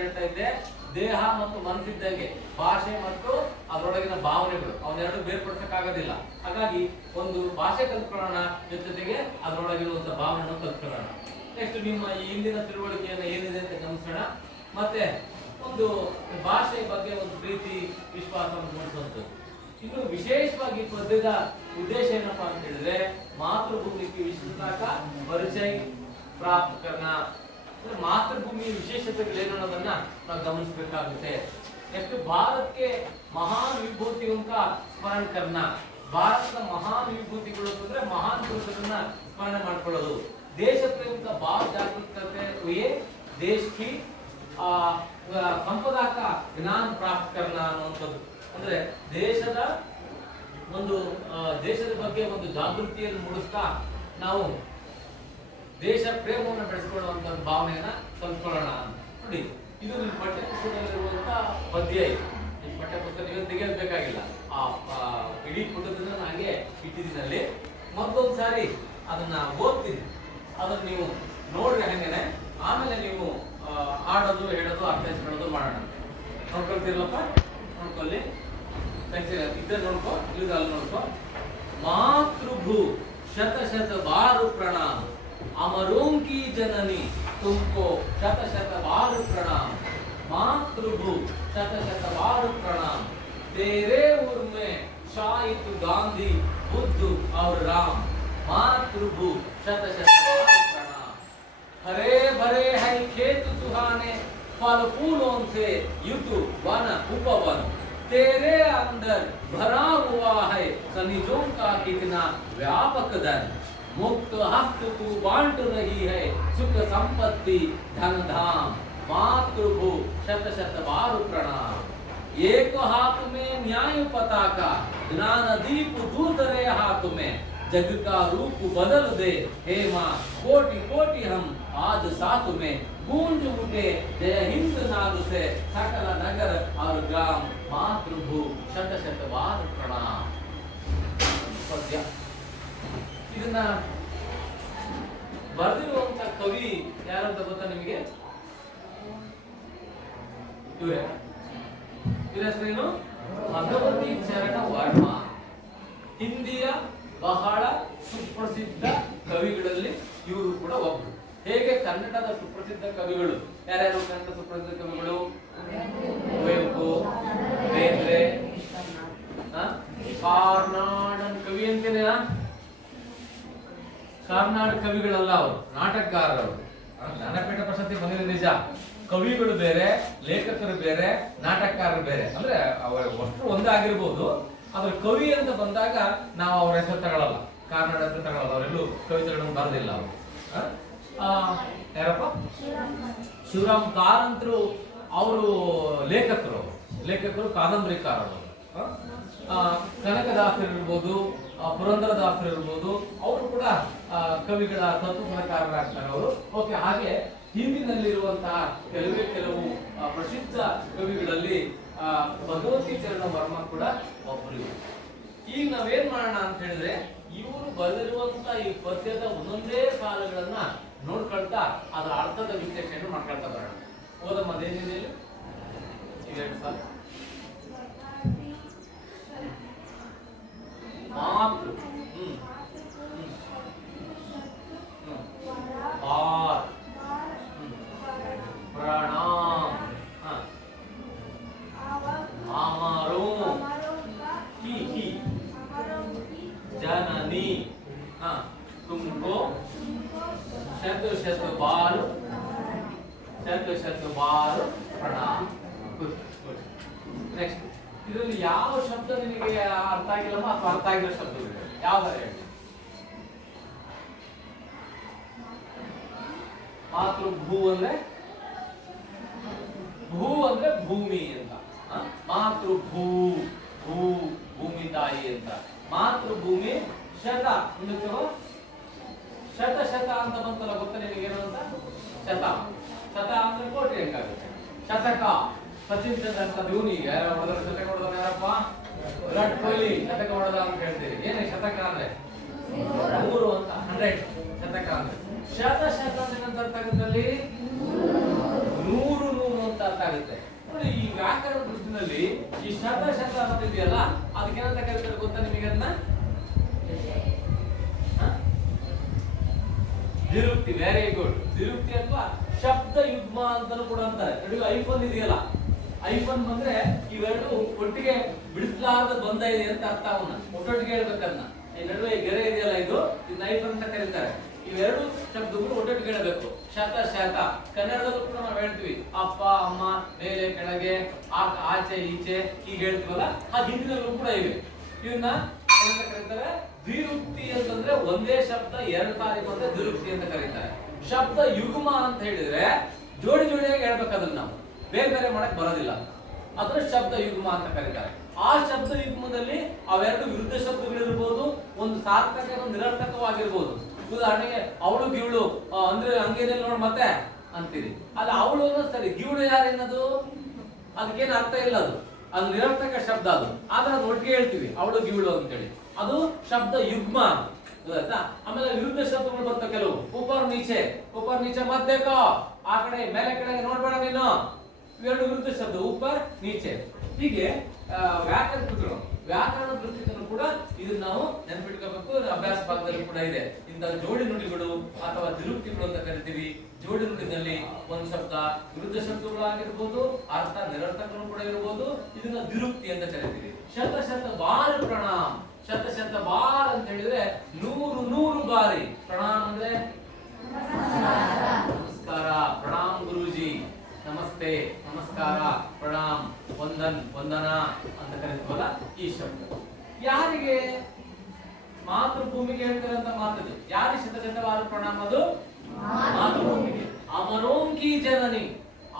ಹೇಳ್ತಾ ಇದ್ದೆ, ದೇಹ ಮತ್ತು ಮನಸ್ಸಿದ್ದಂಗೆ ಭಾಷೆ ಮತ್ತು ಅದರೊಳಗಿನ ಭಾವನೆಗಳು ಅವನ್ನೆರಡು ಬೇರ್ಪಡಿಸಕ್ಕಾಗೋದಿಲ್ಲ. ಹಾಗಾಗಿ ಒಂದು ಭಾಷೆ ಕಲ್ತ್ಕೊಳ್ಳೋಣ, ಜೊತೆಗೆ ಅದರೊಳಗಿರುವಂತ ಭಾವನೆಯನ್ನು ಕಲ್ತ್ಕೊಳ್ಳೋಣ. ನೆಕ್ಸ್ಟ್ ನಿಮ್ಮ ಈ ಹಿಂದಿನ ತಿಳುವಳಿಕೆಯನ್ನು ಏನಿದೆ ಅಂತ ಗಮನಿಸೋಣ. ಮತ್ತೆ ಒಂದು ಭಾಷೆಯ ಬಗ್ಗೆ ಒಂದು ಪ್ರೀತಿ ವಿಶ್ವಾಸವನ್ನು ಮೂಡಿಸುವಂಥದ್ದು. ಇನ್ನು ವಿಶೇಷವಾಗಿ ಪದ್ಯದ ಉದ್ದೇಶ ಏನಪ್ಪಾ ಅಂತ ಹೇಳಿದ್ರೆ, ಮಾತೃಭೂಮಿ ವಿಶ್ವ का परिचय प्राप्त करना. ಮಾತೃಭೂಮಿಯ ವಿಶೇಷತೆಗಳೇನು ಅನ್ನೋದನ್ನ ನಾವು ಗಮನಿಸಬೇಕಾಗುತ್ತೆ. ನೆಕ್ಸ್ಟ್ ಭಾರತಕ್ಕೆ ಮಹಾನ್ ವಿಭೂತಿयों का ಸ್ಮರಣ करना. ಭಾರತದ ಮಹಾನ್ ವಿಭೂತಿಗಳು ಅಂದ್ರೆ ಮಹಾನ್ ಪುರುಷರನ್ನ ಸ್ಮರಣೆ ಮಾಡ್ಕೊಳ್ಳೋದು. ದೇಶ ಪ್ರೇಮ का भाव जागृत करते हुए देश की संपदा का ज्ञान प्राप्त करना ಅನ್ನುವಂಥದ್ದು. ಅಂದ್ರೆ ದೇಶದ ಬಗ್ಗೆ ಒಂದು ಜಾಗೃತಿಯನ್ನು ಮೂಡಿಸ್ತಾ ನಾವು ದೇಶ ಪ್ರೇಮವನ್ನು ಬೆಳೆಸ್ಕೊಳ್ಳುವಂತ ಭಾವನೆಯನ್ನ ಕಲ್ತ್ಕೊಳ್ಳೋಣ. ನೋಡಿ, ಇದು ನಿಮ್ಮ ಪಠ್ಯಪುಸ್ತಕದಲ್ಲಿರುವಂತ ಪದ್ಯ. ಈ ಪಠ್ಯಪುಸ್ತಕ ನೀವು ತೆಗೆಯಬೇಕಾಗಿಲ್ಲ, ಆ ಇಡೀ ಪುಟದಿಂದ ಹಾಗೆ ಇಟ್ಟಿದ್ದೀನಲ್ಲಿ. ಮತ್ತೊಂದು ಸಾರಿ ಅದನ್ನ ಓದ್ತೀನಿ, ಅದನ್ನ ನೀವು ನೋಡ್ರಿ ಹಂಗೇನೆ. ಆಮೇಲೆ ನೀವು ಹಾಡೋದು, ಹೇಳೋದು, ಅಭ್ಯಾಸ ಮಾಡೋಣ. ನೋಡ್ಕೊಳ್ತಿರ್ಲಪ್ಪ, ನೋಡ್ಕೊಳ್ಳಿ. इधर नोड़को, इधर नोड़को. मातृभू शत शत बार प्रणाम, अमरों की जननी तुमको शत शत बार प्रणाम. मातृभू शत शत बार प्रणाम, तेरे उर में शाहिद गांधी बुद्ध और राम. मातृभू शत शत बार प्रणाम. हरे भरे है खेत सुहाने, फल फूलों से युक्त वन उपवन. तेरे अंदर भरा हुआ है खनिजों का कितना व्यापक धन. मुक्त हस्त तू बांट रही है सुख संपत्ति धन धाम. मातृभू शत शत बार प्रणाम. एक हाथ में न्याय पताका, ज्ञान दीप दूसरे हाथ में जग का रूप बदल दे. हे माँ, कोटि कोटि हम आज साथ में गूंज उठे जय हिंद नाद से सकल नगर और ग्राम. मातृभू शत शत बार प्रणाम. ಪದ್ಯ ಇದನ್ನ ಬರೆದಿರುವಂತ ಕವಿ ಯಾರಂತ ಗೊತ್ತಾ ನಿಮಗೆ? ಇವರ ಹೆಸರೇನು? ಭಗವತಿ ಚರಣ ವರ್ಮ. ಹಿಂದಿಯ ಬಹಳ ಸುಪ್ರಸಿದ್ಧ ಕವಿಗಳಲ್ಲಿ ಇವರು ಕೂಡ ಒಬ್ಬರು. ಹೇಗೆ ಕನ್ನಡದ ಸುಪ್ರಸಿದ್ಧ ಕವಿಗಳು ಯಾರ್ಯಾರು? ಕನ್ನಡ ಸುಪ್ರಸಿದ್ಧ ಕವಿಗಳು ಕುವೆಂಪು, ಬೇಂದ್ರೆ, ಕಾರ್ನಾಡನ್ ಕವಿ ಅಂತೇನೆ. ಕಾರ್ನಾಡ್ ಕವಿಗಳಲ್ಲ, ಅವರು ನಾಟಕಗಾರರು. ಜ್ಞಾನಪೀಠ ಪ್ರಶಸ್ತಿ ಬಂದಿದೆ ನಿಜ. ಕವಿಗಳು ಬೇರೆ, ಲೇಖಕರು ಬೇರೆ, ನಾಟಕಕಾರರು ಬೇರೆ. ಅಂದ್ರೆ ಅವರ ಅಷ್ಟು ಒಂದಾಗಿರ್ಬೋದು. ಆದ್ರೆ ಕವಿ ಅಂತ ಬಂದಾಗ ನಾವು ಅವ್ರ ಹೆಸರು ತಗೊಳ್ಳಲ್ಲ, ಕಾರ್ನಾಡ್ ಹೆಸರು ತಗೊಳ್ಳಲ್ಲ. ಅವರೆಲ್ಲೂ ಕವಿತೆಗಳನ್ನು ಬರೆದಿಲ್ಲ ಅವರು. ಯಾರಪ್ಪ? ಶಿವರಾಮ್ ಕಾರಂತರು. ಅವರು ಲೇಖಕರು ಕಾದಂಬರಿಕಾರರು. ಕನಕದಾಸರಿರ್ಬೋದು, ಪುರಂದರದಾಸರಿರ್ಬೋದು, ಅವರು ಕೂಡ ಕವಿಗಳ ತತ್ವಕಾರರಾಗ್ತಾರೆ ಅವರು. ಓಕೆ, ಹಾಗೆ ಹಿಂದಿನಲ್ಲಿರುವಂತಹ ಕೆಲವು ಪ್ರಸಿದ್ಧ ಕವಿಗಳಲ್ಲಿ ಭಗವತಿ ಚರಣ ವರ್ಮ ಕೂಡ ಒಬ್ಬರು. ಈಗ ನಾವೇನ್ ಮಾಡೋಣ ಅಂತ ಹೇಳಿದ್ರೆ, ಇವರು ಬರೆದಿರುವಂತ ಈ ಪದ್ಯದ ಒಂದೊಂದೇ ಸಾಲುಗಳನ್ನ ನೋಡ್ಕೊಳ್ತಾ ಅದರ ಅರ್ಥದ ವಿಶ್ಲೇಷಣೆ ಮಾಡ್ಕೊಳ್ತಾ ಬರೋಣ. ಓದಮ್ಮ, ಅದೇನಿದೆ ಎರಡು ಸಾಲ. ಮಾತೃ ಬಾರ್ ಅರ್ಥ ಆಗಿಲ್ಲಮ್ಮ ಅಥವಾ ಅರ್ಥ ಆಗಿರೋ ಶಬ್ದಗಳಿವೆ? ಯಾವ್ದಾರ ಹೇಳಿ. ಮಾತೃಭೂ ಅಂದ್ರೆ ಭೂ ಅಂದ್ರೆ ಭೂಮಿ ಅಂತ. ಮಾತೃಭೂ, ಭೂ ಭೂಮಿ ತಾಯಿ ಅಂತ. ಮಾತೃಭೂಮಿ. ಶತ ಶತ ಶತ ಅಂತ ಬಂತಲ್ಲ, ಗೊತ್ತಾ ನಿಮಗೇನು ಅಂತ? ಶತ ಶತ ಅಂದ್ರೆ ಕೋಟಿ ಹೆಂಗಾಗುತ್ತೆ. ಶತಕ ಸಚಿನ್ ತೆಂಡೂಲ್ಕರ್ ಇವನಿಗೆ ಹೊಡೆದ್ರೆ ಶತಕ ಹೊಡೆದ ಯಾರಪ್ಪ? ವಿರಾಟ್ ಕೊಹ್ಲಿ ಶತಕ ಹೊಡೆದ ಅಂತ ಹೇಳ್ತೀರಿ. ಏನೇ ಶತಕ ಅಂದ್ರೆ 100 ಅಂತ, 100 ಶತಕ ಅಂದ್ರೆ. ಶತ ಶತ ಅಂತ ಅರ್ಥ ಆಗುತ್ತಲ್ಲಿ 100 100 ಅಂತ ಅರ್ಥ ಆಗುತ್ತೆ. ನೋಡಿ, ಈ ವ್ಯಾಕರಣ ದೃಷ್ಟಿನಲ್ಲಿ ಈ ಶತ ಶತ ಅನ್ನೋದಿದೆಯಲ್ಲ, ಅದಕ್ಕೇನಂತ ಕರೀತಾರೆ ಗೊತ್ತಾ ನಿಮಗೆ? ಅದನ್ನ ನಿರುಕ್ತಿ. Very good. ನಿರುಕ್ತಿ ಅಥವಾ ಶಬ್ದ ಯುಗ್ಮ ಅಂತಾನೂ ಕೂಡ ಅಂತಾರೆ. ನೋಡಿ, ಐಫೋನ್ ಇದೆಯಲ್ಲ, ಐಫೋನ್ ಬಂದ್ರೆ ಇವೆರಡು ಒಟ್ಟಿಗೆ ಬಿಡಿಸಲಾರದ ಬಂಧ ಇದೆ ಅಂತ ಅರ್ಥ. ಅವನ್ನ ಒಟ್ಟೊಟ್ಟಿಗೆ ಹೇಳ್ಬೇಕನ್ನ. ಈ ನಡುವೆ ಗೆರೆ ಇದೆಯಲ್ಲ, ಇದನ್ನ ಐಫೋನ್ ಅಂತ ಕರೀತಾರೆ. ಇವೆರಡು ಶಬ್ದಗಳು ಒಟ್ಟೊಟ್ಟಿಗೆ ಹೇಳಬೇಕು. ಶತ ಶತ ಕನ್ನಡದಲ್ಲೂ ಕೂಡ ನಾವು ಹೇಳ್ತೀವಿ, ಅಪ್ಪ ಅಮ್ಮ, ಮೇಲೆ ಕೆಳಗೆ, ಆಚೆ ಈಚೆ ಹೀಗೆ ಹೇಳ್ತೀವಲ್ಲ, ಆ ಹಿಂದಿನಲ್ಲೂ ಕೂಡ ಇವೆ. ಇವನ್ನ ಏನಂತ ಕರೀತಾರೆ? ದ್ವಿರುಕ್ತಿ ಅಂತಂದ್ರೆ ಒಂದೇ ಶಬ್ದ ಎರಡು ಸಾರಿ ಬಂದ್ರೆ ದ್ವಿರುಕ್ತಿ ಅಂತ ಕರೀತಾರೆ. ಶಬ್ದ ಯುಗ್ಮ ಅಂತ ಹೇಳಿದ್ರೆ ಜೋಡಿ ಜೋಡಿಯಾಗಿ ಹೇಳ್ಬೇಕು, ಅದನ್ನ ನಾವು ಬೇರೆ ಬೇರೆ ಮಾಡಕ್ ಬರೋದಿಲ್ಲ. ಅದನ್ನ ಶಬ್ದ ಯುಗ್ಮ ಅಂತ ಕರೀತಾರೆ. ಆ ಶಬ್ದ ಯುಗ್ಮದಲ್ಲಿ ಅವೆರಡು ವಿರುದ್ಧ ಶಬ್ದಗಳಿರ್ಬೋದು, ಒಂದು ಸಾರ್ಥಕ ಒಂದು ನಿರರ್ಥಕವಾಗಿರ್ಬೋದು. ಉದಾಹರಣೆಗೆ ಅವಳು ಗಿವಳು ಅಂದ್ರೆ ಹಂಗೇನೆ ನೋಡ್ ಮತ್ತೆ ಅಂತೀರಿ, ಅಲ್ಲ ಅವಳು ಸರಿ, ಗಿವಳು ಯಾರೇನದು? ಅದಕ್ಕೇನು ಅರ್ಥ ಇಲ್ಲ, ಅದು ನಿರರ್ಥಕ ಶಬ್ದ. ಆದ್ರೆ ಅದು ಒಟ್ಟಿಗೆ ಹೇಳ್ತೀವಿ, ಅವಳು ಗಿವಳು ಅಂತೇಳಿ. ಅದು ಶಬ್ದ ಯುಗ್ಮ. ಗೊತ್ತಾಯ್ತಾ? ಆಮೇಲೆ ವಿರುದ್ಧ ಶಬ್ದಗಳು ಬರ್ತವೆ ಕೆಲವು. ಉಪರ್ ನೀಚೆ ಮಧ್ಯಕ, ಆ ಕಡೆ ಮೇಲೆ ಕೆಳಗೆ ನೋಡ್ಬೇಡ ನೀನು. ಇವೆರಡು ವಿರುದ್ಧ ಶಬ್ದ, ಉಪರ್ ನೀಚೆ. ಹೀಗೆ ವ್ಯಾಕರಣ ದೃಷ್ಟಿಯಿಂದ ಕೂಡ ಇದನ್ನ ನಾವು ನೆನಪಿಟ್ಕೋಬೇಕು. ಅಭ್ಯಾಸ ಭಾಗದಲ್ಲಿ ಕೂಡ ಇದೆ. ಇಂತಹ ಜೋಡಿ ನುಡಿಗಳು ಅಥವಾ ದ್ವಿರುಕ್ತಿಗಳು ಅಂತ ಕರಿತೀವಿ. ಜೋಡಿ ನುಡಿನಲ್ಲಿ ಒಂದು ಶಬ್ದ ವಿರುದ್ಧ ಶಬ್ದಗಳು ಆಗಿರ್ಬೋದು, ಅರ್ಥ ನಿರರ್ಥಕಗಳು ಕೂಡ ಇರಬಹುದು. ಇದನ್ನ ದ್ವಿರುಕ್ತಿ ಅಂತ ಕರಿತೀವಿ. ಶತ ಶತ ಬಾರಿ ಪ್ರಣಾಮ್. ಶತ ಶತ ಬಾರ್ ಅಂತ ಹೇಳಿದ್ರೆ 100 ಬಾರಿ. ಪ್ರಣಾಮ್ ಅಂದ್ರೆ ನಮಸ್ಕಾರ. ಪ್ರಣಾಮ್ ಗುರೂಜಿ, ನಮಸ್ತೆ, ನಮಸ್ಕಾರ, ಪ್ರಣಾಮ್, ವಂದನ ಅಂತ ಕರೀತೀವಲ್ಲ, ಈ ಶಬ್ದ. ಯಾರಿಗೆ? ಮಾತೃಭೂಮಿಗೆ ಹೇಳ್ತಾರಂತ ಮಾತದು. ಯಾರಿಗೆ ಶತ ಶತವಾರ ಪ್ರಣಾಮ? ಅದು ಮಾತೃಭೂಮಿಗೆ. ಅಮರೋಂಕಿ ಜನನಿ.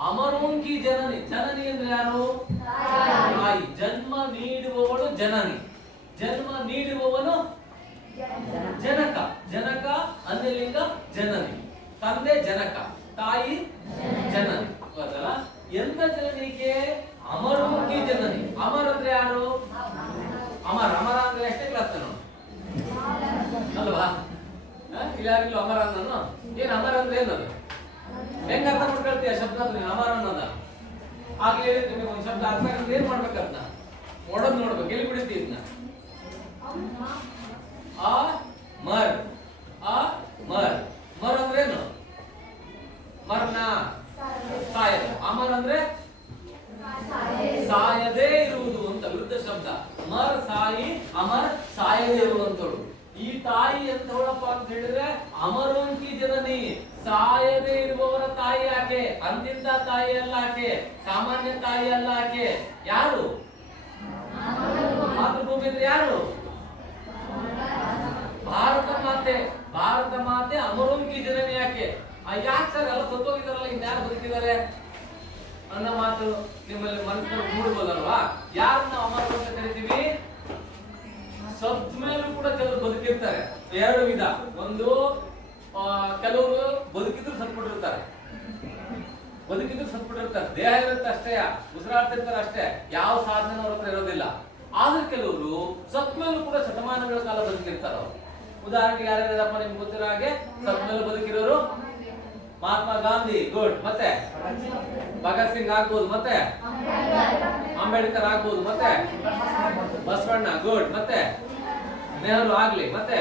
ಅಮರೋಂಕಿ ಜನನಿ. ಜನನಿ ಅಂದ್ರೆ ಯಾರು? ತಾಯಿ. ಜನ್ಮ ನೀಡುವವಳು ಜನನಿ. ಜನ್ಮ ನೀಡುವವನು ಜನಕ. ಜನಕ ಅನ್ಯಲಿಂಗ ಜನನಿ. ತಂದೆ ಜನಕ, ತಾಯಿ ಜನನಿ. ಗೊತ್ತಲ್ಲ? ಎಂತ ಜನನಿಗೆ? ಅಮರೋಂಕಿ ಜನನಿ. ಅಮರ್ ಅಂದ್ರೆ ಯಾರು? ಅಮರ. ಅಮರ ಅಂದ್ರೆ ಎಷ್ಟೇ ಕ್ಲಾಸ್ ಅಲ್ವಾ? ಯಾರಿಗೂ ಅಮರ ಅನ್ನೋನು ಏನ್? ಅಮರ ಅಂದ್ರೆ ಏನದು? ಹೆಂಗ ಅರ್ಥ ಮಾಡ್ಕೊಳ್ತೀಯ ಶಬ್ದ? ಅಮರ ಅನ್ನೋದ ಆಗ್ಲೇ ಹೇಳಿದ್ರೆ ನಿಮಗೆ ಒಂದ್ ಶಬ್ದ ಅರ್ಥ ಆಗಂದ್ರೆ ಏನ್ ಮಾಡ್ಬೇಕಂತ ಒಡದ್ ನೋಡ್ಬೇಕು. ಎಲ್ಲಿ ಬಿಡುತ್ತಿ ಇದನ್ನ? ಆ ಮರ್. ಆ ಮರ್. ಮರ್ ಅಂದ್ರೆ ಏನು? ಮರ್ನ ಸಾಯದ. ಅಮರ್ ಅಂದ್ರೆ ಸಾಯದೇ ಇರುವುದು ಅಂತ ವಿರುದ್ಧ ಶಬ್ದ. ಮರ್ ಸಾಯಿ, ಅಮರ್ ಸಾಯದೇ ಇರುವಂತವಳು. ಈ ತಾಯಿ ಎಂತವಳಪ್ಪ ಅಂತ ಹೇಳಿದ್ರೆ ಅಮರೋಂಕಿ ಜನನಿ. ಸಾಯದೇ ಇರುವವರ ತಾಯಿ ಆಕೆ. ಅಂತಿಂತ ತಾಯಿ ಅಲ್ಲ ಆಕೆ, ಸಾಮಾನ್ಯ ತಾಯಿ ಅಲ್ಲ ಆಕೆ. ಯಾರು? ಮಾತೃಭೂಮಿ ಅಂದ್ರೆ ಯಾರು? ಭಾರತ ಮಾತೆ. ಭಾರತ ಮಾತೆ ಅಮರೋಂಕಿ ಜನನಿ ಯಾಕೆ? ಯಾಕೆ ಸರ್ ಎಲ್ಲ ಸತ್ತೋಗಿದಾರಲ್ಲ, ಇನ್ಯಾರು ಬದುಕಿದ್ದಾರೆ ಅನ್ನೋ ಮಾತು ನಿಮ್ಮಲ್ಲಿ ಮನಸ್ಸಿನಲ್ಲಿ ಮೂಡಬಹುದಲ್ವಾ? ಯಾರನ್ನ ಅಮರ ಅಂತ ಕರಿತೀವಿ? ಸತ್ ಮೇಲೂ ಕೂಡ ಕೆಲವರು ಬದುಕಿರ್ತಾರೆ. ಎರಡು ವಿಧ. ಒಂದು ಕೆಲವರು ಬದುಕಿದ್ರು ಸತ್ಬಿಟ್ಟಿರ್ತಾರೆ. ದೇಹ ಇರುತ್ತೆ ಅಷ್ಟೇ, ಉಸಿರಾಡ್ತಿರ್ತಾರೆ ಅಷ್ಟೇ, ಯಾವ ಸಾಧನೆ ಅವ್ರ ಹತ್ರ ಇರೋದಿಲ್ಲ. ಆದ್ರೆ ಕೆಲವರು ಸತ್ ಮೇಲೂ ಕೂಡ ಶತಮಾನಗಳ ಕಾಲ ಬದುಕಿರ್ತಾರ. ಉದಾಹರಣೆಗೆ ಯಾರ್ಯಾರಪ್ಪ ನಿಮ್ಗೆ ಗೊತ್ತಿರೋ ಹಾಗೆ ಸತ್ ಮೇಲೂ ಬದುಕಿರೋರು? ಮಹಾತ್ಮ ಗಾಂಧಿ, ಗುಡ್. ಮತ್ತೆ ಭಗತ್ ಸಿಂಗ್ ಆಗ್ಬೋದು, ಮತ್ತೆ ಅಂಬೇಡ್ಕರ್ ಆಗ್ಬೋದು, ಮತ್ತೆ ಬಸವಣ್ಣ, ಗುಡ್. ಮತ್ತೆ ನೆಹರು ಆಗ್ಲಿ, ಮತ್ತೆ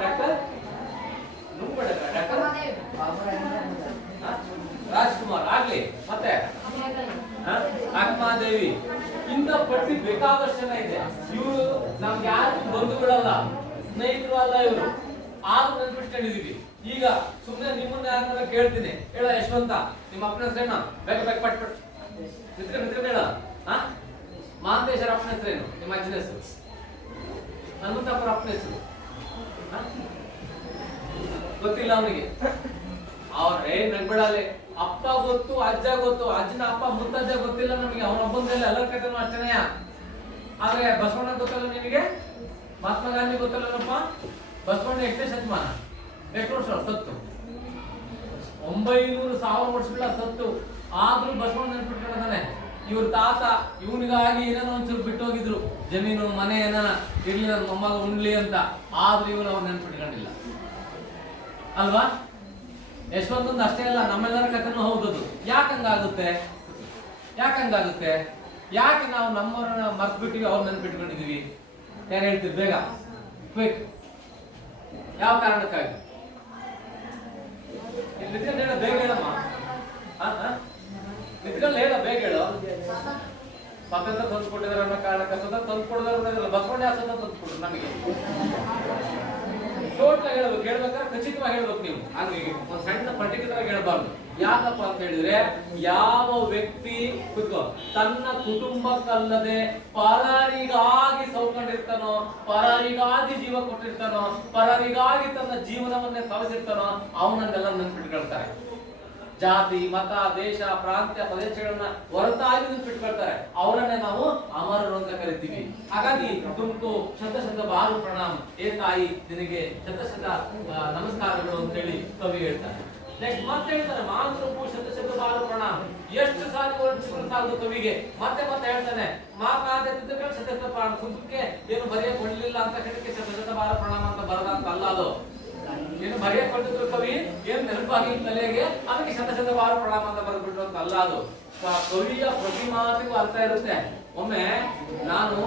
ಡಾಕ್ಟರ್ ರಾಜ್ಕುಮಾರ್ ಆಗ್ಲಿ, ಮತ್ತೆ ಅಕ್ಕಮಾದೇವಿ. ಇಂಥ ಪಟ್ಟಿ ಬೇಕಾದಷ್ಟು ಜನ ಇದೆ. ಇವರು ನಮ್ಗೆ ಯಾರು ಬಂಧುಗಳಲ್ಲ, ಸ್ನೇಹಿತರು ಅಲ್ಲ ಇವರು. ಆದ್ರೂ ನೆನ್ಪಿಟ್ಕೊಂಡಿದೀವಿ. ಈಗ ಸುಮ್ಮನೆ ನಿಮ್ಮನ್ನ ಯಾರನ್ನ ಕೇಳ್ತೀನಿ, ಹೇಳ ಯಶವಂತ ನಿಮ್ಮ ಅಪ್ಪನ ಹೆಸರೇನ? ಬೇಗ ಪಟ್ ಮಿತ್ರ ಹೇಳ. ಮಾಂತೇಶರ ಅಪ್ಪನ ಹೆಸರೇನು ನಿಮ್ಮ ಅಜ್ಜನ ಹೆಸರು? ಹನುಮಂತಪ್ಪರ ಅಪ್ಪನ ಹೆಸರು ಗೊತ್ತಿಲ್ಲ ಅವನಿಗೆ. ಅವ್ರೇ ನಗ್ಬೇಡಲೆ ಅಪ್ಪ ಗೊತ್ತು, ಅಜ್ಜ ಗೊತ್ತು, ಅಜ್ಜನ ಅಪ್ಪ ಮುತ್ತಜ್ಜ ಗೊತ್ತಿಲ್ಲ ನಮಗೆ. ಅವನ ಒಬ್ಬಂದಲ್ಲಿ ಎಲ್ಲರ ಕಥೆನೂ ಅಷ್ಟೇನೆ. ಆದ್ರೆ ಬಸವಣ್ಣ ಗೊತ್ತಲ್ಲ ನಿನಗೆ, ಮಹಾತ್ಮ ಗಾಂಧಿ ಗೊತ್ತಲ್ಲಪ್ಪ. ಬಸವಣ್ಣ ಎಷ್ಟೇ ಶತಮಾನ, ಎಷ್ಟು ವರ್ಷ ಸತ್ತು? 900,000 ವರ್ಷಗಳ ಸತ್ತು. ಆದ್ರೂ ಬಸವಣ್ಣ ನೆನ್ಪಿಟ್ಕೊಂಡಿದ್ದಾನೆ. ಇವ್ರ ತಾತ ಇವನಿಗಾಗಿ ಏನೇನೋ ಒಂಚೂರು ಬಿಟ್ಟು ಹೋಗಿದ್ರು, ಜಮೀನು ಮನೆ ಏನ ಇರ್ಲಿ ನನ್ನ ಮೊಮ್ಮಗ ಉಣ್ಲಿ ಅಂತ. ಆದ್ರೂ ಇವನು ಅವ್ರು ನೆನ್ಪಿಟ್ಕೊಂಡಿಲ್ಲ ಅಲ್ವಾ? ಯಶವಂತಂದು ಅಷ್ಟೇ ಅಲ್ಲ, ನಮ್ಮೆಲ್ಲರ ಕಥೆನೂ ಹೌದದು. ಯಾಕಂಗಾಗುತ್ತೆ? ಯಾಕೆ ನಾವು ನಮ್ಮವ್ರನ್ನ ಮರ್ತು ಬಿಟ್ಟಿವಿ, ಅವ್ರು ನೆನ್ಪಿಟ್ಕೊಂಡಿದೀವಿ? ಯಾರು ಹೇಳ್ತೀವಿ ಬೇಗ ಕ್ವಿಕ್? ಯಾವ ಕಾರಣಕ್ಕಾಗಿ? ಬೇಗ ಹೇಳಮ್ಮ, ನಿತ್ಕೊಂಡು ಹೇಳ, ಬೇಗ ಹೇಳು. ಸ್ವಾತಂತ್ರ್ಯ ತಂದು ಕೊಟ್ಟಿದ್ದಾರೆ ಅನ್ನೋ ಕಾರಣಕ್ಕೆ ಸ್ವತಂತ್ರ ತಂದು ಕೊಡೋದ್ರ ಬಸವಣ್ಣ ಯಾವ ಸ್ವತಂತ್ರ ತಂದು ಕೊಡ್ರು ನಮಗೆ? ಟೋಟಲ್ ಹೇಳ್ಬೇಕು, ಹೇಳ್ಬೇಕಾದ್ರೆ ಖಚಿತವಾಗಿ ಹೇಳ್ಬೇಕು ನೀವು. ಹಂಗೆ ಒಂದ್ ಸಣ್ಣ ಪರ್ಟಿಕ್ಯುಲರ್ ಆಗಿ ಹೇಳ್ಬಾರ್ದು. ಯಾಕಪ್ಪ ಅಂತ ಹೇಳಿದ್ರೆ, ಯಾವ ವ್ಯಕ್ತಿ ತನ್ನ ಕುಟುಂಬಕ್ಕಲ್ಲದೆ ಪರರಿಗಾಗಿ ಸೌಕೊಂಡಿರ್ತಾನೋ, ಪರರಿಗಾಗಿ ಜೀವ ಕೊಟ್ಟಿರ್ತಾನೋ, ಪರರಿಗಾಗಿ ತನ್ನ ಜೀವನವನ್ನೇ ಸವಸಿರ್ತಾನೋ ಅವನನ್ನೆಲ್ಲ ನೆನ್ಪಿಟ್ಕೊಳ್ತಾರೆ. ಜಾತಿ, ಮತ, ದೇಶ, ಪ್ರಾಂತ್ಯ, ಪ್ರದೇಶಗಳನ್ನ ಹೊರತಾಗಿ ನೆನ್ಪಿಟ್ಕೊಳ್ತಾರೆ. ಅವರನ್ನೇ ನಾವು ಅಮರರು ಅಂತ ಕರಿತೀವಿ. ಹಾಗಾಗಿ ತುಮಕು ಶತ ಬಾರು ಪ್ರಣಾಮ, ಏ ತಾಯಿ ನಿನಗೆ ಶತ ನಮಸ್ಕಾರಗಳು ಅಂತ ಹೇಳಿ ಕವಿ ಹೇಳ್ತಾರೆ. ನೆಕ್ಸ್ಟ್ ಮತ್ತೆ ಹೇಳ್ತಾನೆ, ಮಾತೃಪು ಶತ ಬಾರು ಪ್ರಣಾಮ. ಎಷ್ಟು ಸಾರಿ ವರ್ಣಿಸಿಕೊಂಡು ಸಾಲದು ಕವಿಗೆ. ಮತ್ತೆ ಹೇಳ್ತಾನೆ, ಮಾತಾಡ್ತಿದ್ದಕ್ಕೆ ಶತ ಪ್ರಾಣ ಸುಖಕ್ಕೆ ಏನು ಬರೆಯಕ್ಕೆ ಕೊಡ್ಲಿಲ್ಲ ಅಂತ ಹೇಳಕ್ಕೆ ಶತ ಬಾರು ಪ್ರಣಾಮ ಅಂತ ಬರದ ಅಂತ ಅಲ್ಲ ಅದು. ಏನು ಬರೆಯಕ್ಕೆ ಕೊಟ್ಟಿದ್ರು ಕವಿ, ಏನ್ ನೆನಪಾಗಿಲ್ಲ ತಲೆಗೆ, ಅದಕ್ಕೆ ಶತ ಬಾರು ಪ್ರಣಾಮ ಅಂತ ಬರೆದ್ಬಿಟ್ರು ಅಂತ ಅಲ್ಲ ಅದು. ಕವಿಯ ಪ್ರತಿ ಮಾತಿಗೂ ಅರ್ಥ ಇರುತ್ತೆ. ಒಮ್ಮೆ ನಾನು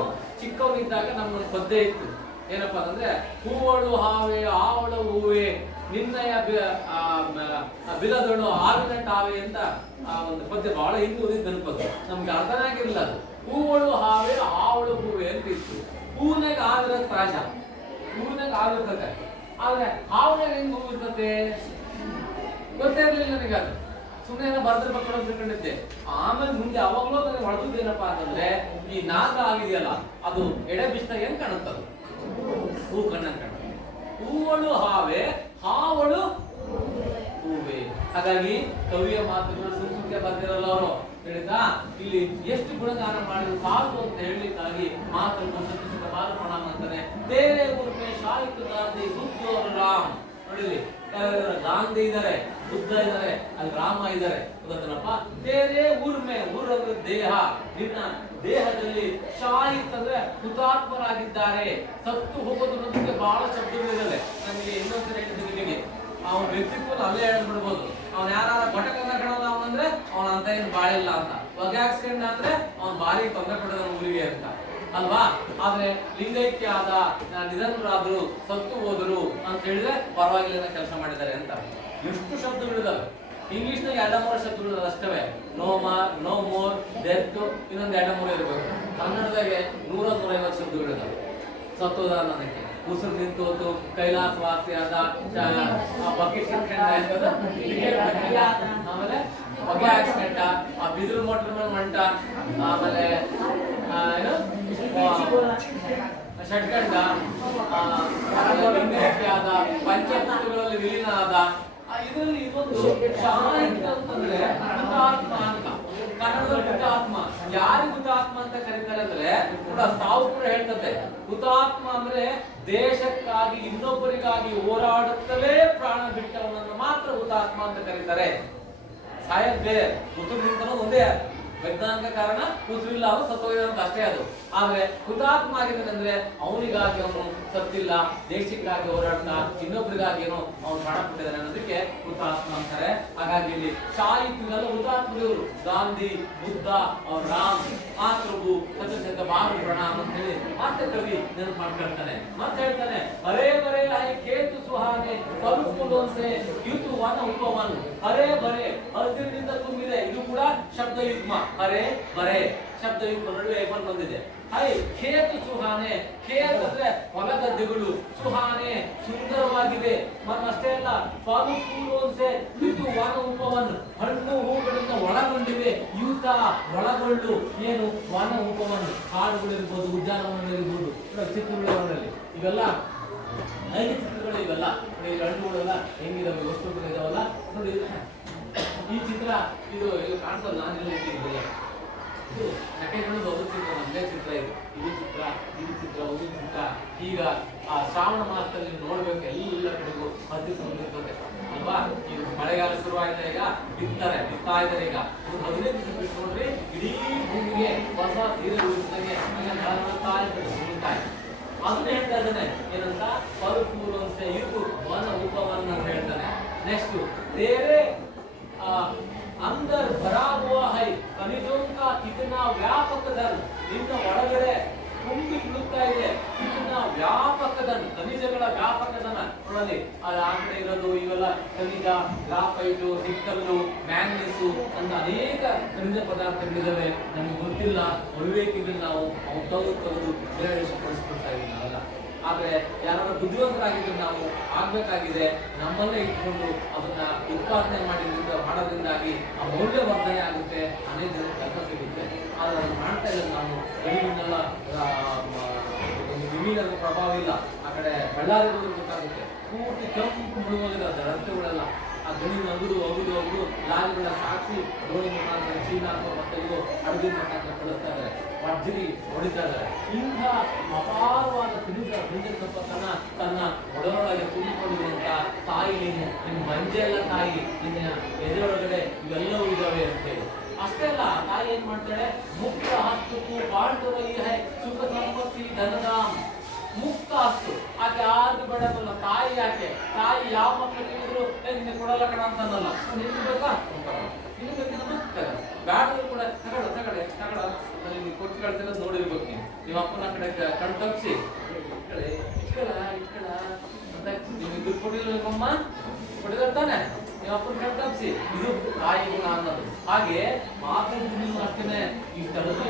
ಚಿಕ್ಕವನಿದ್ದಾಗ ನಮ್ಗೊಂದು ಪದ್ಯ ಇತ್ತು. ಏನಪ್ಪ ಅಂತಂದ್ರೆ, ಹೂವಳು ಹಾವೆ ಆವಳು ಹೂವೆ ನಿನ್ನಯ ಬಿಲದಳು ಹಾವಿನ ಟಾವೆ ಅಂತ ಒಂದು ಪದ್ಯ ಬಹಳ ಹಿಂದೆ ಓದಿದ್ ನೆನಪದು. ನಮ್ಗೆ ಅರ್ಥನೇ ಆಗಿರ್ಲಿಲ್ಲ ಅದು. ಹೂವಳು ಹಾವೆ ಆವಳು ಹೂವೆ ಅಂತ ಇತ್ತು. ಹೂವಿನಾಗ ಆದ್ರ ಸಹಜ, ಹೂವಿನಾಗ ಆಗಿರ್ತದೆ. ಆದ್ರೆ ಹಾವಿನಾಗ ಹೆಂಗ್ ಹೂ ಇರ್ತದೆ ಗೊತ್ತೇ ಇರ್ಲಿಲ್ಲ ನನಗೆ. ಅದು ಸುಮ್ಮನೆ ಬರ್ದ್ರ ಮಕ್ಕಳು ತಿಳ್ಕೊಂಡಿದ್ದೆ. ಆಮೇಲೆ ಮುಂದೆ ಅವಾಗ್ಲೂ ನನಗೆ ಹೊಡೆದೇನಪ್ಪಾ ಅಂತಂದ್ರೆ, ಈ ನಾಗ ಆಗಿದೆಯಲ್ಲ ಅದು ಎಡೆ ಬಿಸ್ತ ಹೆಂಗ್ ಕಾಣುತ್ತದು, ಹೂ ಕಣ್ಣಂಗ್ ಕಾಣುತ್ತೆ. ಹೂವಳು ಹಾವೆ ಹಾವಳು ಹೂವೆ. ಹಾಗಾಗಿ ಕವಿಯ ಮಾತುಗಳು ಸುಮ್ಸುಮ್ಕೆ ಬರ್ತಿರಲ್ಲ ಅವರು. ಹೇಳಿದಾ, ಇಲ್ಲಿ ಎಷ್ಟು ಗುಣಗಾನ ಮಾಡಿದ್ರು ಸಾಕು ಅಂತ ಹೇಳಲಿಕ್ಕಾಗಿ ಮಾತನ್ನು ಸತ್ಯ ಬಾರು ಪ್ರಣಾಮ ಅಂತಾನೆ. ಬೇರೆ ಊರ್ಮೆ ಶಾಹಿತ್ ಗಾಂಧಿ ಬುದ್ಧ ರಾಮ್. ನೋಡಿಲಿ, ಗಾಂಧಿ ಇದ್ದಾರೆ, ಬುದ್ಧ ಇದ್ದಾರೆ, ಅಲ್ಲಿ ರಾಮ ಇದ್ದಾರೆ. ಗೊತ್ತನಪ್ಪ, ಬೇರೆ ಊರ್ಮೆ, ಊರಂದ್ರೆ ದೇಹ, ನಿನ್ನ ದೇಹದಲ್ಲಿ ಶಾಹಿತ್ ಅಂದ್ರೆ ಹುತಾತ್ಮರಾಗಿದ್ದಾರೆ. ಸತ್ತು ಹೋಗೋದು ಅನ್ನೋದಕ್ಕೆ ಬಹಳ ಶಬ್ದಗಳಿದ್ದಾವೆ. ನಮಗೆ ಇನ್ನೊಂದ್ಸರಿ ಹೇಳಿದ್ದೀನಿ, ಅವನ ವ್ಯಕ್ತಿತ್ವ ಅಲ್ಲೇ ಹೇಳ್ಬಿಡ್ಬೋದು. ಅವ್ನ ಯಾರ ಘಟಕನ ಕಣೋದ ಅವನಂದ್ರೆ ಅವನ ಅಂತ ಏನು ಬಾಳಿಲ್ಲ ಅಂತ, ಬಗೆಹರಿಸ್ಕೊಂಡ ಅಂದ್ರೆ ಅವ್ನ ಬಾರಿ ತೊಂದರೆ ಕೊಡೋದ ಊರಿಗೆ ಅಂತ ಅಲ್ವಾ. ಆದ್ರೆ ಲಿಂಗೈಕ್ಯ ಆದ, ನಿಧನರಾದ್ರು, ಸತ್ತು ಹೋದರು ಅಂತ ಹೇಳಿದ್ರೆ ಪರವಾಗಿಲ್ಲ ಕೆಲಸ ಮಾಡಿದ್ದಾರೆ ಅಂತ. ಎಷ್ಟು ಶಬ್ದಗಳಿದಾವೆ ಇಂಗ್ಲಿಷ್ನಾಗ 2-3 ಶಬ್ದಗಳು ಅಷ್ಟವೇ. ನೋ ಮೋರ್, ಡೆತ್, ಇನ್ನೊಂದು 2-3 ಇರಬೇಕು. ಕನ್ನಡದಾಗೆ 100-150 ಶಬ್ದಗಳಿದಾವೆ ಸತ್ತೋದ ಅನ್ನೋದಕ್ಕೆ. ಉಸಿರು ನಿಂತೋತು, ಕೈಲಾಸವಾಸಿ ಆದ, ಬಕೆಟ್ ಆಮೇಲೆ ಹೊಗೆ ಆಕ್ಸಿಡೆಂಟ್, ಆ ಬಿದಿರು ಮೋಟರ್ ಮೇಲೆ ಮಂಟ, ಆಮೇಲೆ ಏನು ಷಡ್ಗಂಡ, ಆದ, ಪಂಚಭೂತಗಳಲ್ಲಿ ವಿಲೀನ ಆದ. ಇದರಲ್ಲಿ ಇದೊಂದು ಶಾಹಿತ್ ಅಂತಂದ್ರೆ ಹುತಾತ್ಮ ಅಂತ. ಕನ್ನಡದಲ್ಲಿ ಹುತಾತ್ಮ. ಯಾರಿಗೆ ಹುತಾತ್ಮ ಅಂತ ಕರೀತಾರೆ ಅಂದ್ರೆ, ಕೂಡ ಸಾವು ಕೂಡ ಹೇಳ್ತದೆ. ಹುತಾತ್ಮ ಅಂದ್ರೆ ದೇಶಕ್ಕಾಗಿ ಇನ್ನೊಬ್ಬರಿಗಾಗಿ ಹೋರಾಡುತ್ತಲೇ ಪ್ರಾಣ ಬಿಟ್ಟವನನ್ನು ಮಾತ್ರ ಹುತಾತ್ಮ ಅಂತ ಕರೀತಾರೆ. ಸಾಯದ್ ಬೇರೆ, ಉಸಿರು ನಿಂತನೂ ಒಂದೇ ವೈಜ್ಞಾನಿಕ ಕಾರಣ, ಉಸಿರಿಲ್ಲ ಅವನು ಸತ್ತೋಗಿದೆ ಅಂತ ಅಷ್ಟೇ ಅದು. ಆದ್ರೆ ಹುತಾತ್ಮ ಆಗಿದ್ದಾನೆ ಅಂದ್ರೆ ಅವನಿಗಾಗಿ ಅವನು ಸತ್ತಿಲ್ಲ, ದೇಶಕ್ಕಾಗಿ ಹೋರಾಡ್ತಾ ಇನ್ನೊಬ್ಬರಿಗಾಗಿ ಏನೋ ಅವನು ಪ್ರಾಣ ಕೊಟ್ಟಿದ್ದಾನೆ ಅನ್ನೋದಕ್ಕೆ ಹುತಾತ್ಮ ಅಂತಾರೆ. ಹಾಗಾಗಿ ಇಲ್ಲಿ ಶಾಹಿತ್ಯರೆಲ್ಲ ಹುತಾತ್ಮರು. ಗಾಂಧಿ, ಬುದ್ಧ, ರಾಮ್, ಮಾತೃಭೂ ಶತ ಬಾರು ಪ್ರಣಾಮ ಅಂತ ಹೇಳಿ ಮತ್ತೆ ಕವಿ ನೆನಪು ಮಾಡ್ಕೊಳ್ತಾನೆ. ಮತ್ತೆ ಹೇಳ್ತಾನೆ, ಹರೇ ಬರೇ ಹೈ ಕೇತು ಸುಹಾನೆ ಕರುಫುಲೋನ್ಸೆ ಯುತು ವನ ಉಪವನ್. ಹರೇ ಬರೇ ಹಸಿರಿನಿಂದ ತುಂಬಿದೆ. ಇದು ಕೂಡ ಶಬ್ದ ಯುಗ್ಮ. ಹರೇ ಬರೇ ಶಬ್ದ ಇವು ನಡುವೆ ಐಫನ್ ಬಂದಿದೆ. ಹೈ ಖೇತ್ ಸುಹಾನೆ, ಖೇತ್ ಅಂದ್ರೆ ಹೊಲ ಗದ್ದೆಗಳು, ಸುಹಾನೆ ಸುಂದರವಾಗಿದೆ. ಅಷ್ಟೇ ಅಲ್ಲ, ಫಾಲು ಫೂಲೋನ್ಸೆ ಇದು ವನ ಉಪವನ್, ಹಣ್ಣು ಹೂಗಳಿಂದ ಒಳಗೊಂಡಿವೆ. ಯೂತ ಒಳಗೊಳ್ಳು ಏನು ವನ ಉಪವನ್, ಕಾಡುಗಳಿರ್ಬೋದು, ಉದ್ಯಾನವನಗಳಿರ್ಬೋದು, ಚಿತ್ರಗಳಲ್ಲಿ ಇವೆಲ್ಲ ನೈಜ ಚಿತ್ರಗಳು. ಇವೆಲ್ಲ ಹಣ್ಣುಗಳೆಲ್ಲ ಹೆಂಗಿದಾವೆ, ವಸ್ತುಗಳಿದಾವಲ್ಲ ನೋಡಿ. ಈ ಚಿತ್ರ ಇದು ಕಾಣಿಸಲ್ಲ, ನಾನೆಲ್ಲ ಇಟ್ಟಿದ್ದೀವಿ. ಇದು ನಟೆಗಳು ಒಂದು ಚಿತ್ರ, ನಮ್ಮದೇ ಚಿತ್ರ ಇದು. ಇದು ಚಿತ್ರ, ಇದು ಚಿತ್ರ, ಒಂದು ಚಿತ್ರ. ಈಗ ಆ ಶ್ರಾವಣ ಮಾಸದಲ್ಲಿ ನೋಡ್ಬೇಕು, ಎಲ್ಲ ಕಡೆಗೂ ಹತ್ತಿ ಬಂದಿರ್ತದೆ ಅಲ್ವಾ. ಈಗ ಮಳೆಗಾಲ ಶುರುವಾಯ್ತಾ, ಈಗ ಬಿತ್ತಾ ಇದ್ದಾರೆ. ಈಗ ಒಂದು 15 ದಿವಸ ಬಿಟ್ಟು ನೋಡ್ರಿ, ಇಡೀ ಭೂಮಿಗೆ ಹೊಸ ಸೀರೆ ಉಳಿಸಿದಂಗೆ ಅದನ್ನ ಹೇಳ್ತಾ ಇದ್ದಾನೆ. ಏನಂತ ಫಲಫೂಲ್ ಅಂತ ಇದು ವನ ಉಪವನ ಅಂತ ಹೇಳ್ತಾನೆ. ನೆಕ್ಸ್ಟ್ तेरे अंदर भरा हुआ है खनिजों का कितना व्यापक धन, ನಿನ್ನ ಒಳಗಡೆ ತುಂಬಿ ತುಳುಕ್ತಾ ಇದೆ. ಇದನ್ನ ವ್ಯಾಪಕ ಧನ, ಖನಿಜಗಳ ವ್ಯಾಪಕ ಧನ ನೋಡಲಿ. ಅದು ಆ ಕಡೆ ಇರೋದು ಇವೆಲ್ಲ ಖನಿಜ, ಗ್ರಾಫೈಟು, ನಿಕ್ಕಲ್ಲು, ಮ್ಯಾಂಗನೀಸು ಅಂತ ಅನೇಕ ಖನಿಜ ಪದಾರ್ಥಗಳಿದಾವೆ. ನಮ್ಗೆ ಗೊತ್ತಿಲ್ಲ, ಅವಿವೇಕಿಗಳು ನಾವು ಅವು ತೆಗೆದು ಬೇರೆಪಡಿಸ್ಕೊಳ್ತಾ ಇದ್ದೀವಿ ನಾವೆಲ್ಲ. ಆದ್ರೆ ಯಾರಾದ್ರೂ ಬುದ್ಧಿವಂತರಾಗಿದ್ರೆ ನಾವು ಆಗ್ಬೇಕಾಗಿದೆ, ನಮ್ಮಲ್ಲೇ ಇಟ್ಕೊಂಡು ಅದನ್ನ ಉತ್ಪಾದನೆ ಮಾಡೋದ್ರಿಂದಾಗಿ ಆ ಮೌಲ್ಯವರ್ಧನೆ ಆಗುತ್ತೆ, ಅನೇಕ ಜನ ಕೆಲಸ ಸಿಗುತ್ತೆ. ಆದ್ರೆ ಅದನ್ನು ಮಾಡ್ತಾ ಇರೋದು ನಾವು ಗಣಿಗಳನ್ನೆಲ್ಲ ವಿಮೀನ ಪ್ರಭಾವ ಇಲ್ಲ. ಆ ಕಡೆ ಬಳ್ಳಾರಿ ಗೊತ್ತಾಗುತ್ತೆ, ಪೂರ್ತಿ ಕೆಂಪು ಮುಳುಗೋಗಿದೆ ಅದರ ರಸ್ತೆಗಳೆಲ್ಲ. ಆ ಗಣಿ ಅಗುದು ಅಗುದು ಅಗುದು ಲಾರಿಗಳ ಸಾಕ್ಷಿ ರೋಡ್ ಮುಖಾಂತರ ಚೀನಾ ಅಥವಾ ಮತ್ತೆ ಇವು ಅಡುಗೆ ಮುಖಾಂತರ ಕಳಿಸ್ತಾ ಇದ್ದಾರೆ, ಭರ್ಜರಿ ಹೊಡಿತಾ ಇದ್ದಾರೆ. ಇಂಥ ಅಪಾರವಾದ ಖನಿಜ ಸಂಪತ್ತನ್ನ ತನ್ನ ಒಡನೊಳಗೆ ತುಂಬಿಕೊಂಡಿರುವಂತ ತಾಯಿ, ನಿನ್ನ ಮಂಜೆಲ್ಲ ತಾಯಿ, ನಿನ್ನ ಎದೆಯೊಳಗಡೆ ಇವೆಲ್ಲವೂ ಇದಾವೆ ಅಂತೇಳಿ. ಅಷ್ಟೇ ಅಲ್ಲ, ತಾಯಿ ಏನ್ ಮಾಡ್ತಾಳೆ, ಮುಕ್ತ ಹಸ್ತಕ್ಕೂ ಬಾಳ್ತೊರಲಿ ಹೈ ಸುಖ ಸಂಪತ್ತಿ ಧನದಾಮ್. ಮುಕ್ತ ಹಸ್ತು, ಆಕೆ ಯಾರು ಬೇಡಲ್ಲ. ತಾಯಿ ಯಾಕೆ, ತಾಯಿ ಯಾವ ಮಕ್ಕಳಿಗೆ ಇದ್ರು ನಿನ್ನೆ ಕೊಡಲ್ಲ ಕಣ ಅಂತ ಅನ್ನಲ್ಲ. ನಿನ್ಗೆ ಬೇಕಾ ನಿನ್ಗೆ ಬೇಕಿದ್ರೆ ಬ್ಯಾಡ್ರು ಕೂಡ ತಗಡೆ ನೀವು ಕೊಟ್ಟು ಕಳ್ಸಿಲ್ಲ ನೋಡಿರ್ಬೇಕು. ನೀವು ಅಪ್ಪನ ಕಡೆ ಕಣ್ ತಪ್ಪಿಸಿ ಇಟ್ಕಳ ಅಂತ ನೀವು ಇದು ಕೊಟ್ಟಿಲ್ಲ ನಿಮ್ಮಮ್ಮ ಕೊಟ್ಟಿದ್ದಾರೆ ತಾನೆ, ನೀವು ಅಪ್ಪನ ಕಣ್ ತಪ್ಪಿಸಿ. ಇದು ತಾಯಿ ಗುಣ ಅನ್ನೋದು. ಹಾಗೆ ಮಾತೃಭೂಮಿ ಅಷ್ಟೇನೆ ಈ ಸ್ಥಳದ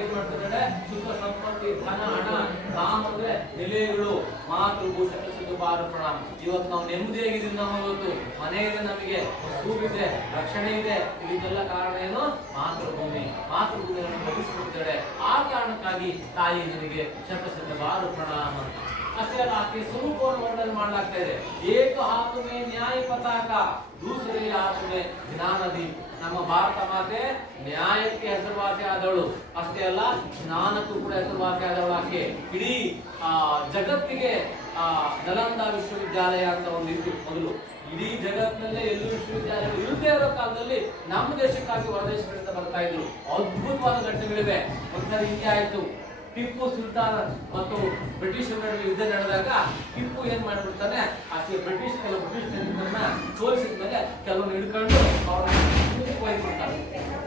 ಏನ್ ಮಾಡ್ತಿದ್ದಾರೆ, ಸುಖ ಸಂಪತ್ತಿ ಧನ ಹಣ ಕಾಮ ಅಂದ್ರೆ ನೆಲೆಗಳು. ಮಾತೃಭೂಷಣ ಭಾರತಣ. ಇವತ್ತು ನಾವು ನೆಮ್ಮದಿಯಾಗಿದ್ದೀವಿ. ನಾವು ಇವತ್ತು ಮನೆ ಇದೆ, ನಮಗೆ ಸೂರಿದೆ, ರಕ್ಷಣೆ ಇದೆ. ಇದಕ್ಕೆಲ್ಲ ಕಾರಣ ಏನು, ಮಾತೃಭೂಮಿಯನ್ನು ಬದುಕಿಸಿಕೊಡ್ತಾಳೆ. ಆ ಕಾರಣಕ್ಕಾಗಿ ತಾಯಿ ನಿನಗೆ ಶತ ಬಾರು ಪ್ರಣಾಮ. ಅಷ್ಟೇ ಅಲ್ಲ, ಆಕೆ ಸ್ವರೂಪವನ್ನು ವರ್ಣನೆ ಮಾಡಲಾಗ್ತಾ ಇದೆ. ಏಕ ಹಾತುಮೆ ನ್ಯಾಯ ಪತಾಕ, ದೂಸರಿ ಹಾತುಮೆ ಜ್ಞಾನದಿ. ನಮ್ಮ ಭಾರತ ಮಾತೆ ನ್ಯಾಯಕ್ಕೆ ಹೆಸರುವಾಸಿ ಆದವಳು. ಅಷ್ಟೇ ಅಲ್ಲ, ಜ್ಞಾನಕ್ಕೂ ಕೂಡ ಹೆಸರುವಾಸಿ ಆದವಳು ಆಕೆ. ಇಡೀ ಜಗತ್ತಿಗೆ ನಲಂದ ವಿಶ್ವವಿದ್ಯಾಲಯ ಅಂತ ಒಂದು ಇತ್ತು ಮೊದಲು. ಇಡೀ ಜಗತ್ತಿನಲ್ಲೇ ಎಲ್ಲೂ ವಿಶ್ವವಿದ್ಯಾಲಯ ಇಲ್ಲದೇ ಇರೋ ಕಾಲದಲ್ಲಿ ನಮ್ಮ ದೇಶಕ್ಕಾಗಿ ಹೊರದೇಶಗಳಿಂದ ಬರ್ತಾ ಇದ್ರು. ಅದ್ಭುತವಾದ ಘಟನೆಗಳಿವೆ. ಒಂದ್ಸರಿ ಹಿಂಗೆ ಆಯ್ತು, ಟಿಪ್ಪು ಸುಲ್ತಾನ್ ಮತ್ತು ಬ್ರಿಟಿಷರ ನಡುವೆ ಯುದ್ಧ ನಡೆದಾಗ ಟಿಪ್ಪು ಏನ್ ಮಾಡ್ಬಿಡ್ತಾನೆ, ಕೆಲವು ಬ್ರಿಟಿಷ್ ಸೈನಿಕರನ್ನ ಸೋಲಿಸಿದ ಮೇಲೆ ಕೆಲವನ್ನ ಹಿಡ್ಕೊಂಡು ಅವ್ರನ್ನ ಮೂಗು ಕೊಯ್ದ್ಬಿಡ್ತಾನೆ.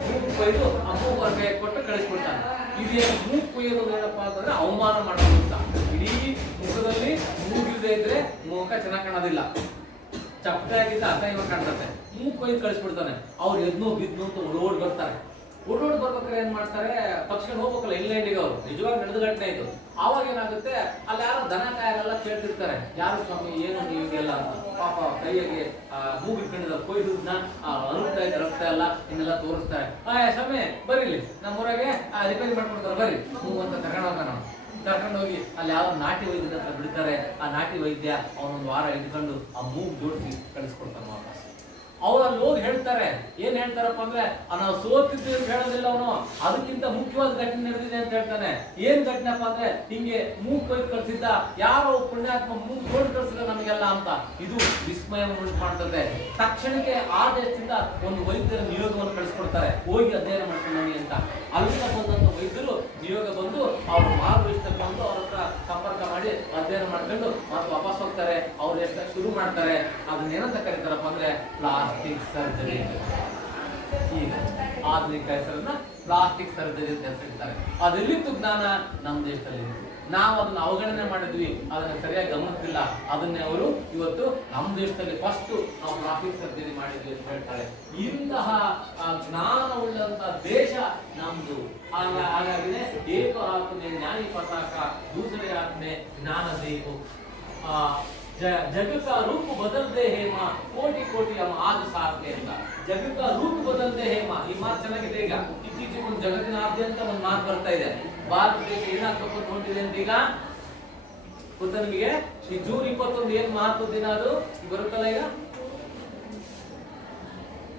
ಮೂಗು ಕೊಯ್ದು ಆ ಮೂಗು ಅವ್ರಿಗೆ ಕೊಟ್ಟು ಕಳಿಸ್ಬಿಡ್ತಾನೆ. ಇದೇನು ಮೂಗು ಕೊಯ್ಯೋದು ಏನಪ್ಪ ಅಂತಂದ್ರೆ ಅವಮಾನ ಮಾಡೋದು ಅಂತ. ಇಡೀ ಮುಖದಲ್ಲಿ ಮೂಗಿಲ್ದೇ ಇದ್ರೆ ಮುಖ ಚೆನ್ನಾಗಿ ಕಾಣೋದಿಲ್ಲ, ಚಪ್ಪೆ ಆಗಿದ್ದ ಅಸಹ್ಯ ಕಾಣ್ತದೆ. ಮೂಗು ಕೊಯ್ದು ಕಳಿಸ್ಬಿಡ್ತಾನೆ. ಅವ್ರು ಎದ್ನೋ ಬಿದ್ನು ಅಂತ ಓಡ್ ಬರ್ತಾರೆ. ಓಡೋಡ್ ಬರ್ಬೇಕಾದ್ರೆ ಏನ್ ಮಾಡ್ತಾರೆ, ಪಕ್ಷಿಗಳು ಹೋಗ್ಬೇಕಲ್ಲ ಇಂಗ್ಲೆಂಡಿಗೆ. ಅವರು ನಿಜವಾಗಿ ನಡೆದ ಘಟನೆ ಇದು. ಆವಾಗ ಏನಾಗುತ್ತೆ, ಅಲ್ಲಿ ಯಾರೋ ದನ ಕಾಯರೆಲ್ಲ ಕೇಳ್ತಿರ್ತಾರೆ, ಯಾರು ಸ್ವಾಮಿ ಏನು ನೀವಿಗೆಲ್ಲ ಅಂತ. ಪಾಪ ಕೈಯಾಗೆ ಮೂಗು ಇಟ್ಕೊಂಡಿದ್ದಾರೆ, ಕೊಯ್ದನ್ನ ಅನುಗ್ತಾ ಇದೆ, ರಕ್ತ ಎಲ್ಲ ಇನ್ನೆಲ್ಲ ತೋರಿಸ್ತಾರೆ. ಸ್ವಾಮಿ ಬರೀಲಿ ನಮ್ಮೂರಾಗೆ ರಿಪೇರಿ ಮಾಡ್ಕೊಡ್ತಾರೆ, ಬರ್ರಿ ಮೂಗು ಅಂತ ಕರ್ಕೊಂಡು ಹೋಗಿ ಅಲ್ಲಿ ಯಾವ ನಾಟಿ ವೈದ್ಯರ ಹತ್ರ ಬಿಡ್ತಾರೆ. ಆ ನಾಟಿ ವೈದ್ಯ ಅವನೊಂದು ವಾರ ಇಟ್ಕೊಂಡು ಆ ಮೂಗು ಜೋಡಿಸಿ ಕಳಿಸ್ಕೊಡ್ತಾನೆ ವಾಪಸ್. ಅವರಲ್ಲಿ ಹೋಗಿ ಹೇಳ್ತಾರೆ, ಏನ್ ಹೇಳ್ತಾರಪ್ಪ ಅಂದ್ರೆ, ನಾವು ಸೋತಿದ್ವಿ ಅಂತ ಹೇಳೋದಿಲ್ಲ ಅವನು, ಅದಕ್ಕಿಂತ ಮುಖ್ಯವಾದ ಘಟನೆ ನಡೆದಿದೆ ಅಂತ ಹೇಳ್ತಾನೆ. ಏನ್ ಘಟನೆಪ್ಪ ಅಂದ್ರೆ, ಹಿಂಗೆ ಮೂಗ್ ಕೊಯ್ದು ಕಳ್ಸಿದ್ದ ಯಾರೋ ಪುಣ್ಯಾತ್ಮ ಮೂಗ್ ಜೋಡಿ ಕಳ್ಸಿಲ್ಲ ನಮಗೆಲ್ಲ ಅಂತ. ಇದು ವಿಸ್ಮಯವನ್ನು ಉಂಟು ಮಾಡ್ತದೆ. ತಕ್ಷಣಕ್ಕೆ ಆ ದೇಶದಿಂದ ಒಂದು ವೈದ್ಯರ ನಿಯೋಗವನ್ನು ಕಳಿಸ್ಕೊಡ್ತಾರೆ, ಹೋಗಿ ಅಧ್ಯಯನ ಮಾಡ್ಕೊಂಡು ಅಂತ. ಅಲ್ಲಿಂದ ಬಂದಂತ ವೈದ್ಯರು ನಿಯೋಗ ಬಂದು ಅವ್ರ ಮಾರ್ಗದರ್ಶನ ಬಂದು ಅವ್ರ ಹತ್ರ ಸಂಪರ್ಕ ಮಾಡಿ ಅಧ್ಯಯನ ಮಾಡ್ಕೊಂಡು ಮತ್ತೆ ವಾಪಸ್ ಹೋಗ್ತಾರೆ. ಅವ್ರು ಎಷ್ಟು ಶುರು ಮಾಡ್ತಾರೆ, ಅದನ್ನೇನಂತ ಕರೀತಾರಪ್ಪ ಅಂದ್ರೆ ಪ್ಲಾಸ್ಟಿಕ್ ಸರ್ಜರಿ. ಈಗ ಆಧುನಿಕ ಹೆಸರನ್ನ ಪ್ಲಾಸ್ಟಿಕ್ ಸರ್ಜರಿ ಅಂತ ಹೇಳ್ತಾರೆ. ಅದೆಲ್ಲಿತ್ತು ಜ್ಞಾನ? ನಮ್ಮ ದೇಶದಲ್ಲಿ. ನಾವು ಅದನ್ನ ಅವಗಣನೆ ಮಾಡಿದ್ವಿ, ಅದನ್ನ ಸರಿಯಾಗಿ ಗಮನಿಸ್ತಿಲ್ಲ. ಅದನ್ನೇ ಅವರು ಇವತ್ತು ನಮ್ಮ ದೇಶದಲ್ಲಿ ಫಸ್ಟ್ ನಾವು ಪ್ಲಾಸ್ಟಿಕ್ ಸರ್ಜರಿ ಮಾಡಿದ್ವಿ ಅಂತ ಹೇಳ್ತಾರೆ. ಇಂತಹ ಜ್ಞಾನವುಳ್ಳಂತ ದೇಶ ನಮ್ದು. ಹಾಗಾಗಿನೇ ಏಕ ಆತ್ಮೆ ನ್ಯಾಯ ಪತಾಕ ದೂಸರೆ ಆತ್ಮೆ ಜ್ಞಾನ ಬೇಕು. जग का रूप बदलते है माँ कोटि कोटि हम आज साथ ಅಂತ. ಜಗ का रूप बदलते है माँ. ಈ ಮಾತು ಚೆನ್ನಾಗಿದೆ. ಈಗ ಇತ್ತೀಚೆಗೆ ಒಂದು ಜಗತ್ತಿನಾದ್ಯಂತ ಒಂದು ಮಾತು ಬರ್ತಾ ಇದೆ. ಭಾರತ ದೇಶ ಏನಾಗ್ಬೇಕು ನೋಡಿದೆ ಅಂತ ಈಗ ಗೊತ್ತಾ ನಿಮಗೆ? ಈ ಜೂನ್ 21 ಏನ್ ಮಹತ್ವ ದಿನ ಅದು ಬರುತ್ತಲ್ಲ ಈಗ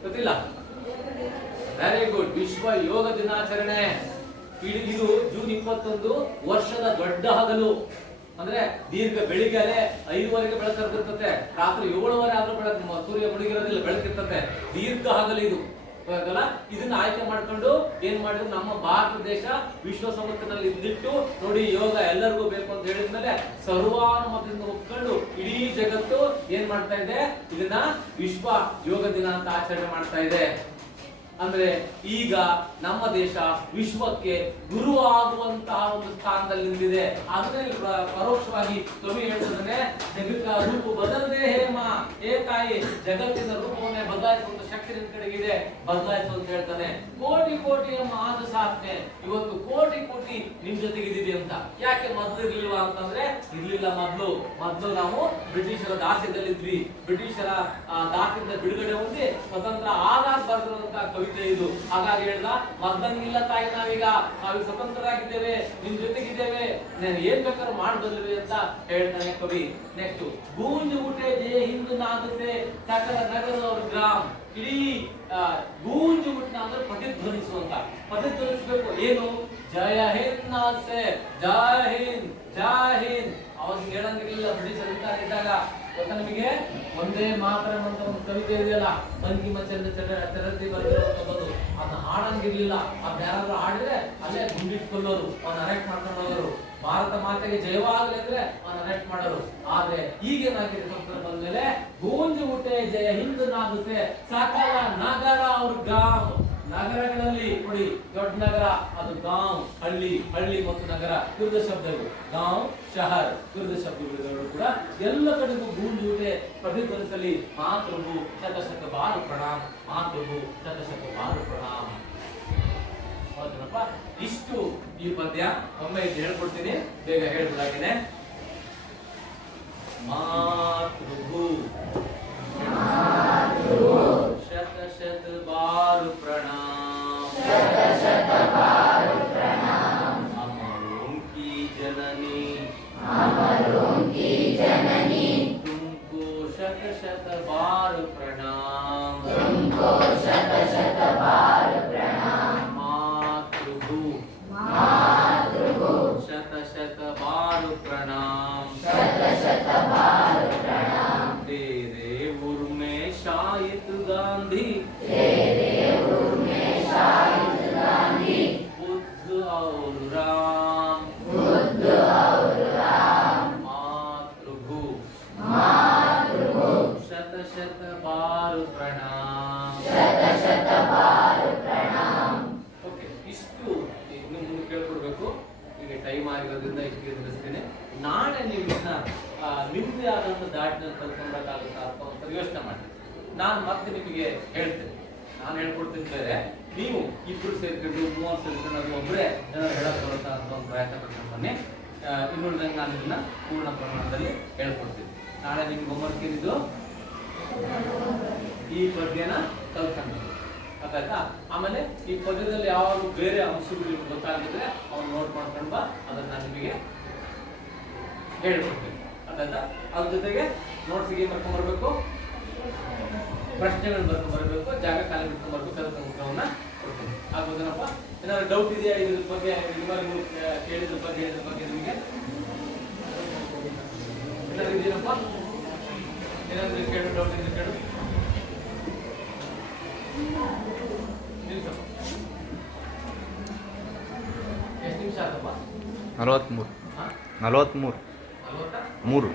ಗೊತ್ತಿಲ್ಲ? Very good. ವಿಶ್ವ ಯೋಗ ದಿನಾಚರಣೆ. ಇದು ಜೂನ್ 21 ವರ್ಷದ ದೊಡ್ಡ ಹಗಲು. ಅಂದ್ರೆ ದೀರ್ಘ ಬೆಳಿಗ್ಗೆ 5:30 ಬೆಳಕಿರ್ತದೆ, ರಾತ್ರಿ 7:30 ಆದ್ರೂ ಬೆಳಕು, ಸೂರ್ಯ ಮುಳುಗಿರೋದಿಲ್ಲ, ಬೆಳಕಿರ್ತದೆ. ದೀರ್ಘ ಹಗಲು ಇದು. ಇದನ್ನ ಆಯ್ಕೆ ಮಾಡ್ಕೊಂಡು ಏನ್ ಮಾಡಿದ್ರು, ನಮ್ಮ ಭಾರತ ದೇಶ ವಿಶ್ವ ಸಂಸ್ಥೆನಲ್ಲಿ ಇದ್ದಿಟ್ಟು ನೋಡಿ ಯೋಗ ಎಲ್ಲರಿಗೂ ಬೇಕು ಅಂತ ಹೇಳಿದ್ಮೇಲೆ ಸರ್ವಾನುಮತದಿಂದ ಒಪ್ಕೊಂಡು ಇಡೀ ಜಗತ್ತು ಏನ್ ಮಾಡ್ತಾ ಇದೆ, ಇದನ್ನ ವಿಶ್ವ ಯೋಗ ದಿನ ಅಂತ ಆಚರಣೆ ಮಾಡ್ತಾ ಇದೆ. ಅಂದ್ರೆ ಈಗ ನಮ್ಮ ದೇಶ ವಿಶ್ವಕ್ಕೆ ಗುರು ಆಗುವಂತಹ ಒಂದು ಸ್ಥಾನದಲ್ಲಿ ನಿಂತಿದೆ. ಅದರಲ್ಲಿ ಪರೋಕ್ಷವಾಗಿ ಕವಿ ಹೇಳ್ತಿದ್ದಾನೆ, ಜಗತ್ತ ರೂಪ ಬದಲದೆ ಹೇಮ ಏಕಾಯಿ. ಜಗತ್ತಿನ ರೂಪವನ್ನೇ ಬದಲಾಯಿಸುವಂತ ಶಕ್ತಿ ನಿನ್ ಕಡೆಗಿದೆ, ಬದಲಾಯಿಸು ಅಂತ ಹೇಳ್ತಾನೆ. ಕೋಟಿ ಕೋಟಿ ಆದ ಸಾಧನೆ ಇವತ್ತು ಕೋಟಿ ಕೋಟಿ ನಿಮ್ ಜೊತೆಗೆ ಇದ್ದೀವಿ ಅಂತ. ಯಾಕೆ ಮೊದಲು ಇರ್ಲಿಲ್ವಾ ಅಂತಂದ್ರೆ ಇರ್ಲಿಲ್ಲ. ಮೊದಲು ನಾವು ಬ್ರಿಟಿಷರ ದಾಸ್ಯದಲ್ಲಿದ್ವಿ. ಬ್ರಿಟಿಷರ ದಾಸ್ಯದಿಂದ ಬಿಡುಗಡೆ ಹೊಂದಿ ಸ್ವತಂತ್ರ ಆಗಾಗ ಬರೆದಿರುವಂತಹ ಕವಿತೆ ಇದು. ಹಾಗಾಗಿ ಹೇಳ್ದ, ಮೊದಲಂಗಿಲ್ಲ ತಾಯಿ, ನಾವೀಗ ಸ್ವತಂತ್ರರಾಗಿದ್ದೇವೆ, ನಿಮ್ ಜೊತೆಗಿದ್ದೇವೆ, ನಾನು ಏನ್ ಬೇಕಾದ್ರೂ ಮಾಡ್ಬಲ್ವಿ ಅಂತ ಹೇಳ್ತಾನೆ ಕವಿ. ನೆಕ್ಸ್ಟ್, ಗೂಂಜ್ ಊಟೆ ಜಯ ಹಿಂದೂ ನಾದುತ್ತೆ ಸಕಲ ನಗರ ಗ್ರಾಮ. ಇಡೀ ಗೂಂಜ್ ಊಟ ಅಂದ್ರೆ ಪ್ರತಿಧ್ವನಿಸುವಂತ, ಪ್ರತಿಧ್ವನಿಸಬೇಕು. ಏನು? ಜಯ ಹಿಂದ್ ನಾದ್ಸೆ, ಜಯ ಹಿಂದ್ ಜಯ ಹಿಂದ್. ಅವಾಗ ಹೇಳಂಗಿರ್ಲಿಲ್ಲ ಬ್ರಿಟಿಷರ್ ಇದ್ದಾಗ. ಗೊತ್ತಾ ನಿಮಗೆ? ಒಂದೇ ಮಾತರಂ ಅಂತ ಒಂದು ಕವಿತೆ ಇದೆಯಲ್ಲ, ಬಂಕಿಮಚಂದ್ರ ಚಟರ್ಜಿ ಬರೆದಿರುವಂತದ್ದು. ಅದನ್ನ ಹಾಡಂಗಿರ್ಲಿಲ್ಲ. ಅದ್ ಯಾರಾದ್ರೂ ಹಾಡಿದ್ರೆ ಅಲ್ಲೇ ಗುಂಡಿಟ್ಕೊಳ್ಳೋರು, ಅವ್ನ ಅರೆಸ್ಟ್ ಮಾಡ್ಕೊಂಡು ಹೋಗೋರು. ಭಾರತ ಮಾತೆಗೆ ಜಯವಾಗಲಿ ಅಂದ್ರೆ ಅವ್ನ ಅರೆಸ್ಟ್ ಮಾಡೋರು. ಆದ್ರೆ ಈಗೇನಾಗಿದೆ ಸಂಸ್ಕೃತ ಬಂದ್ಮೇಲೆ ಗೂಂಜು ಊಟೆ ಜಯ ಹಿಂದ್ ನಾದುತ್ತೆ ಸಕಲ ನಗರ ಅವ್ರ ಗಾಂವ್. ನಗರಗಳಲ್ಲಿ ನೋಡಿ, ದೊಡ್ಡ ನಗರ ಅದು ಗಾಂವ್, ಹಳ್ಳಿ, ಹಳ್ಳಿ ಮತ್ತು ನಗರ ವಿರುದ್ಧ ಶಬ್ದಗಳು. ಗಾಂವ್, ಶಹರ್ ವಿರುದ್ಧ ಶಬ್ದಗಳು ಕೂಡ ಎಲ್ಲ ಕಡೆಗೂ ಗೂಂಜೂಟೆ ಪ್ರತಿಧ್ವನಿಸಲಿ. ಮಾತೃಭು ಶತಶತ ಬಾರು ಪ್ರಣಾಮ, ಮಾತೃಭು ಶತಶತ ಬಾರು ಪ್ರಣಾಮ. ಹೌದನಪ್ಪ? ಇಷ್ಟು ಈ ಪದ್ಯ. ಒಮ್ಮೆ ಇದು ಹೇಳ್ಕೊಡ್ತೀನಿ, ಬೇಗ ಹೇಳ್ಬಿಡಾಕಿನೆ. ಮಾತೃಭು शत शत बार प्रणाम, अमरों की जननी, तुमको शत शत बार प्रणाम, मातृभू शत शत बार प्रणाम, तेरे उर में शाहिद गांधी, बुद्ध और राम, मातृभू शत शत बार प्रणाम. ಓಕೆ, ಇಷ್ಟು ಇನ್ನು ಮುಂದೆ ಕೇಳ್ಕೊಡ್ಬೇಕು. ಈಗ ಟೈಮ್ ಆಗಿರೋದ್ರಿಂದ ಇಷ್ಟು ತಿಳಿಸ್ತೇನೆ. ನಾಳೆ ನೀವು ನಿಮ್ಮದೇ ಆದಂತ ದಾಟಿನಲ್ಲಿ ಕಲ್ತ್ಕೊಳ್ಬೇಕಾಗುತ್ತಾ ಅಂತ ಯೋಚನೆ ಮಾಡಿ. ನಾನು ಮತ್ತೆ ನಿಮಗೆ ಹೇಳ್ತೇನೆ, ನಾನು ಹೇಳ್ಕೊಡ್ತೀನಿ ಬೇರೆ, ನೀವು ಇಬ್ಬರು ಸೇರ್ಕೊಂಡು 30 ಸೇರ್ಕೊಂಡು ಅದು ಒಬ್ಬರೇ ಏನಾದ್ರು ಹೇಳಕ್ ಬರುತ್ತಾ ಅಂತ ಒಂದು ಪ್ರಯತ್ನ ಪಡ್ಕೊಂಡು ಬನ್ನಿ. ಇನ್ನುಳಿದಂಗೆ ನಾನು ಇದನ್ನ ಪೂರ್ಣ ಪ್ರಮಾಣದಲ್ಲಿ ಹೇಳ್ಕೊಡ್ತೀನಿ. ನಾಳೆ ನಿಮ್ಗೆ ಹೋಮ್ವರ್ಕ್ ಏನಿದ್ದು ಈ ಪದ್ಯನ ಕಲ್ತ್ಕೊಂಡು ಆಯ್ತಾ. ಆಮೇಲೆ ಈ ಪದ್ಯದಲ್ಲಿ ಯಾವಾಗಲೂ ಬೇರೆ ಅಂಶಗಳು ಗೊತ್ತಾಗಿದ್ರೆ ಅವ್ನು ನೋಟ್ ಮಾಡ್ಕೊಂಡು ಬಾ, ಅದನ್ನ ನಾನು ನಿಮಗೆ ಹೇಳ್ಕೊಡ್ತೀನಿ. ಅದಾಯ್ತಾ? ಅದ್ರ ಜೊತೆಗೆ ನೋಟ್ಸಿಗೆ ಏನ್ ಬರ್ಕೊಂಡ್ ಬರ್ಬೇಕು, ಪ್ರಶ್ನೆಗಳು ಬರ್ಕೊಂಡ್ ಬರ್ಬೇಕು, ಜಾಗ ಖಾಲಿ ಬಿಟ್ಕೊಂಡ್ ಬರ್ಬೇಕು. ಅದಕ್ಕೆ ಉತ್ತರವನ್ನ ಕೊಡ್ತೀನಿ. ಆಗ್ಬೋದೇನಪ್ಪ? ಏನಾದ್ರು ಡೌಟ್ ಇದೆಯಾ ಇದ್ರ ಬಗ್ಗೆ? ಇವಾಗ ನೀವು ಕೇಳಿದ್ರ ಬಗ್ಗೆ ನಿಮಗೆ ಏನಾದ್ರು ಇದೆಯಪ್ಪ? ಏನಾದ್ರು ಕೇಳು, ಡೌಟ್ ಇದ್ರೆ ಕೇಳು. ಎಷ್ಟು ನಿಮಿಷ ಆತಪ್ಪ? 43. 43. 43.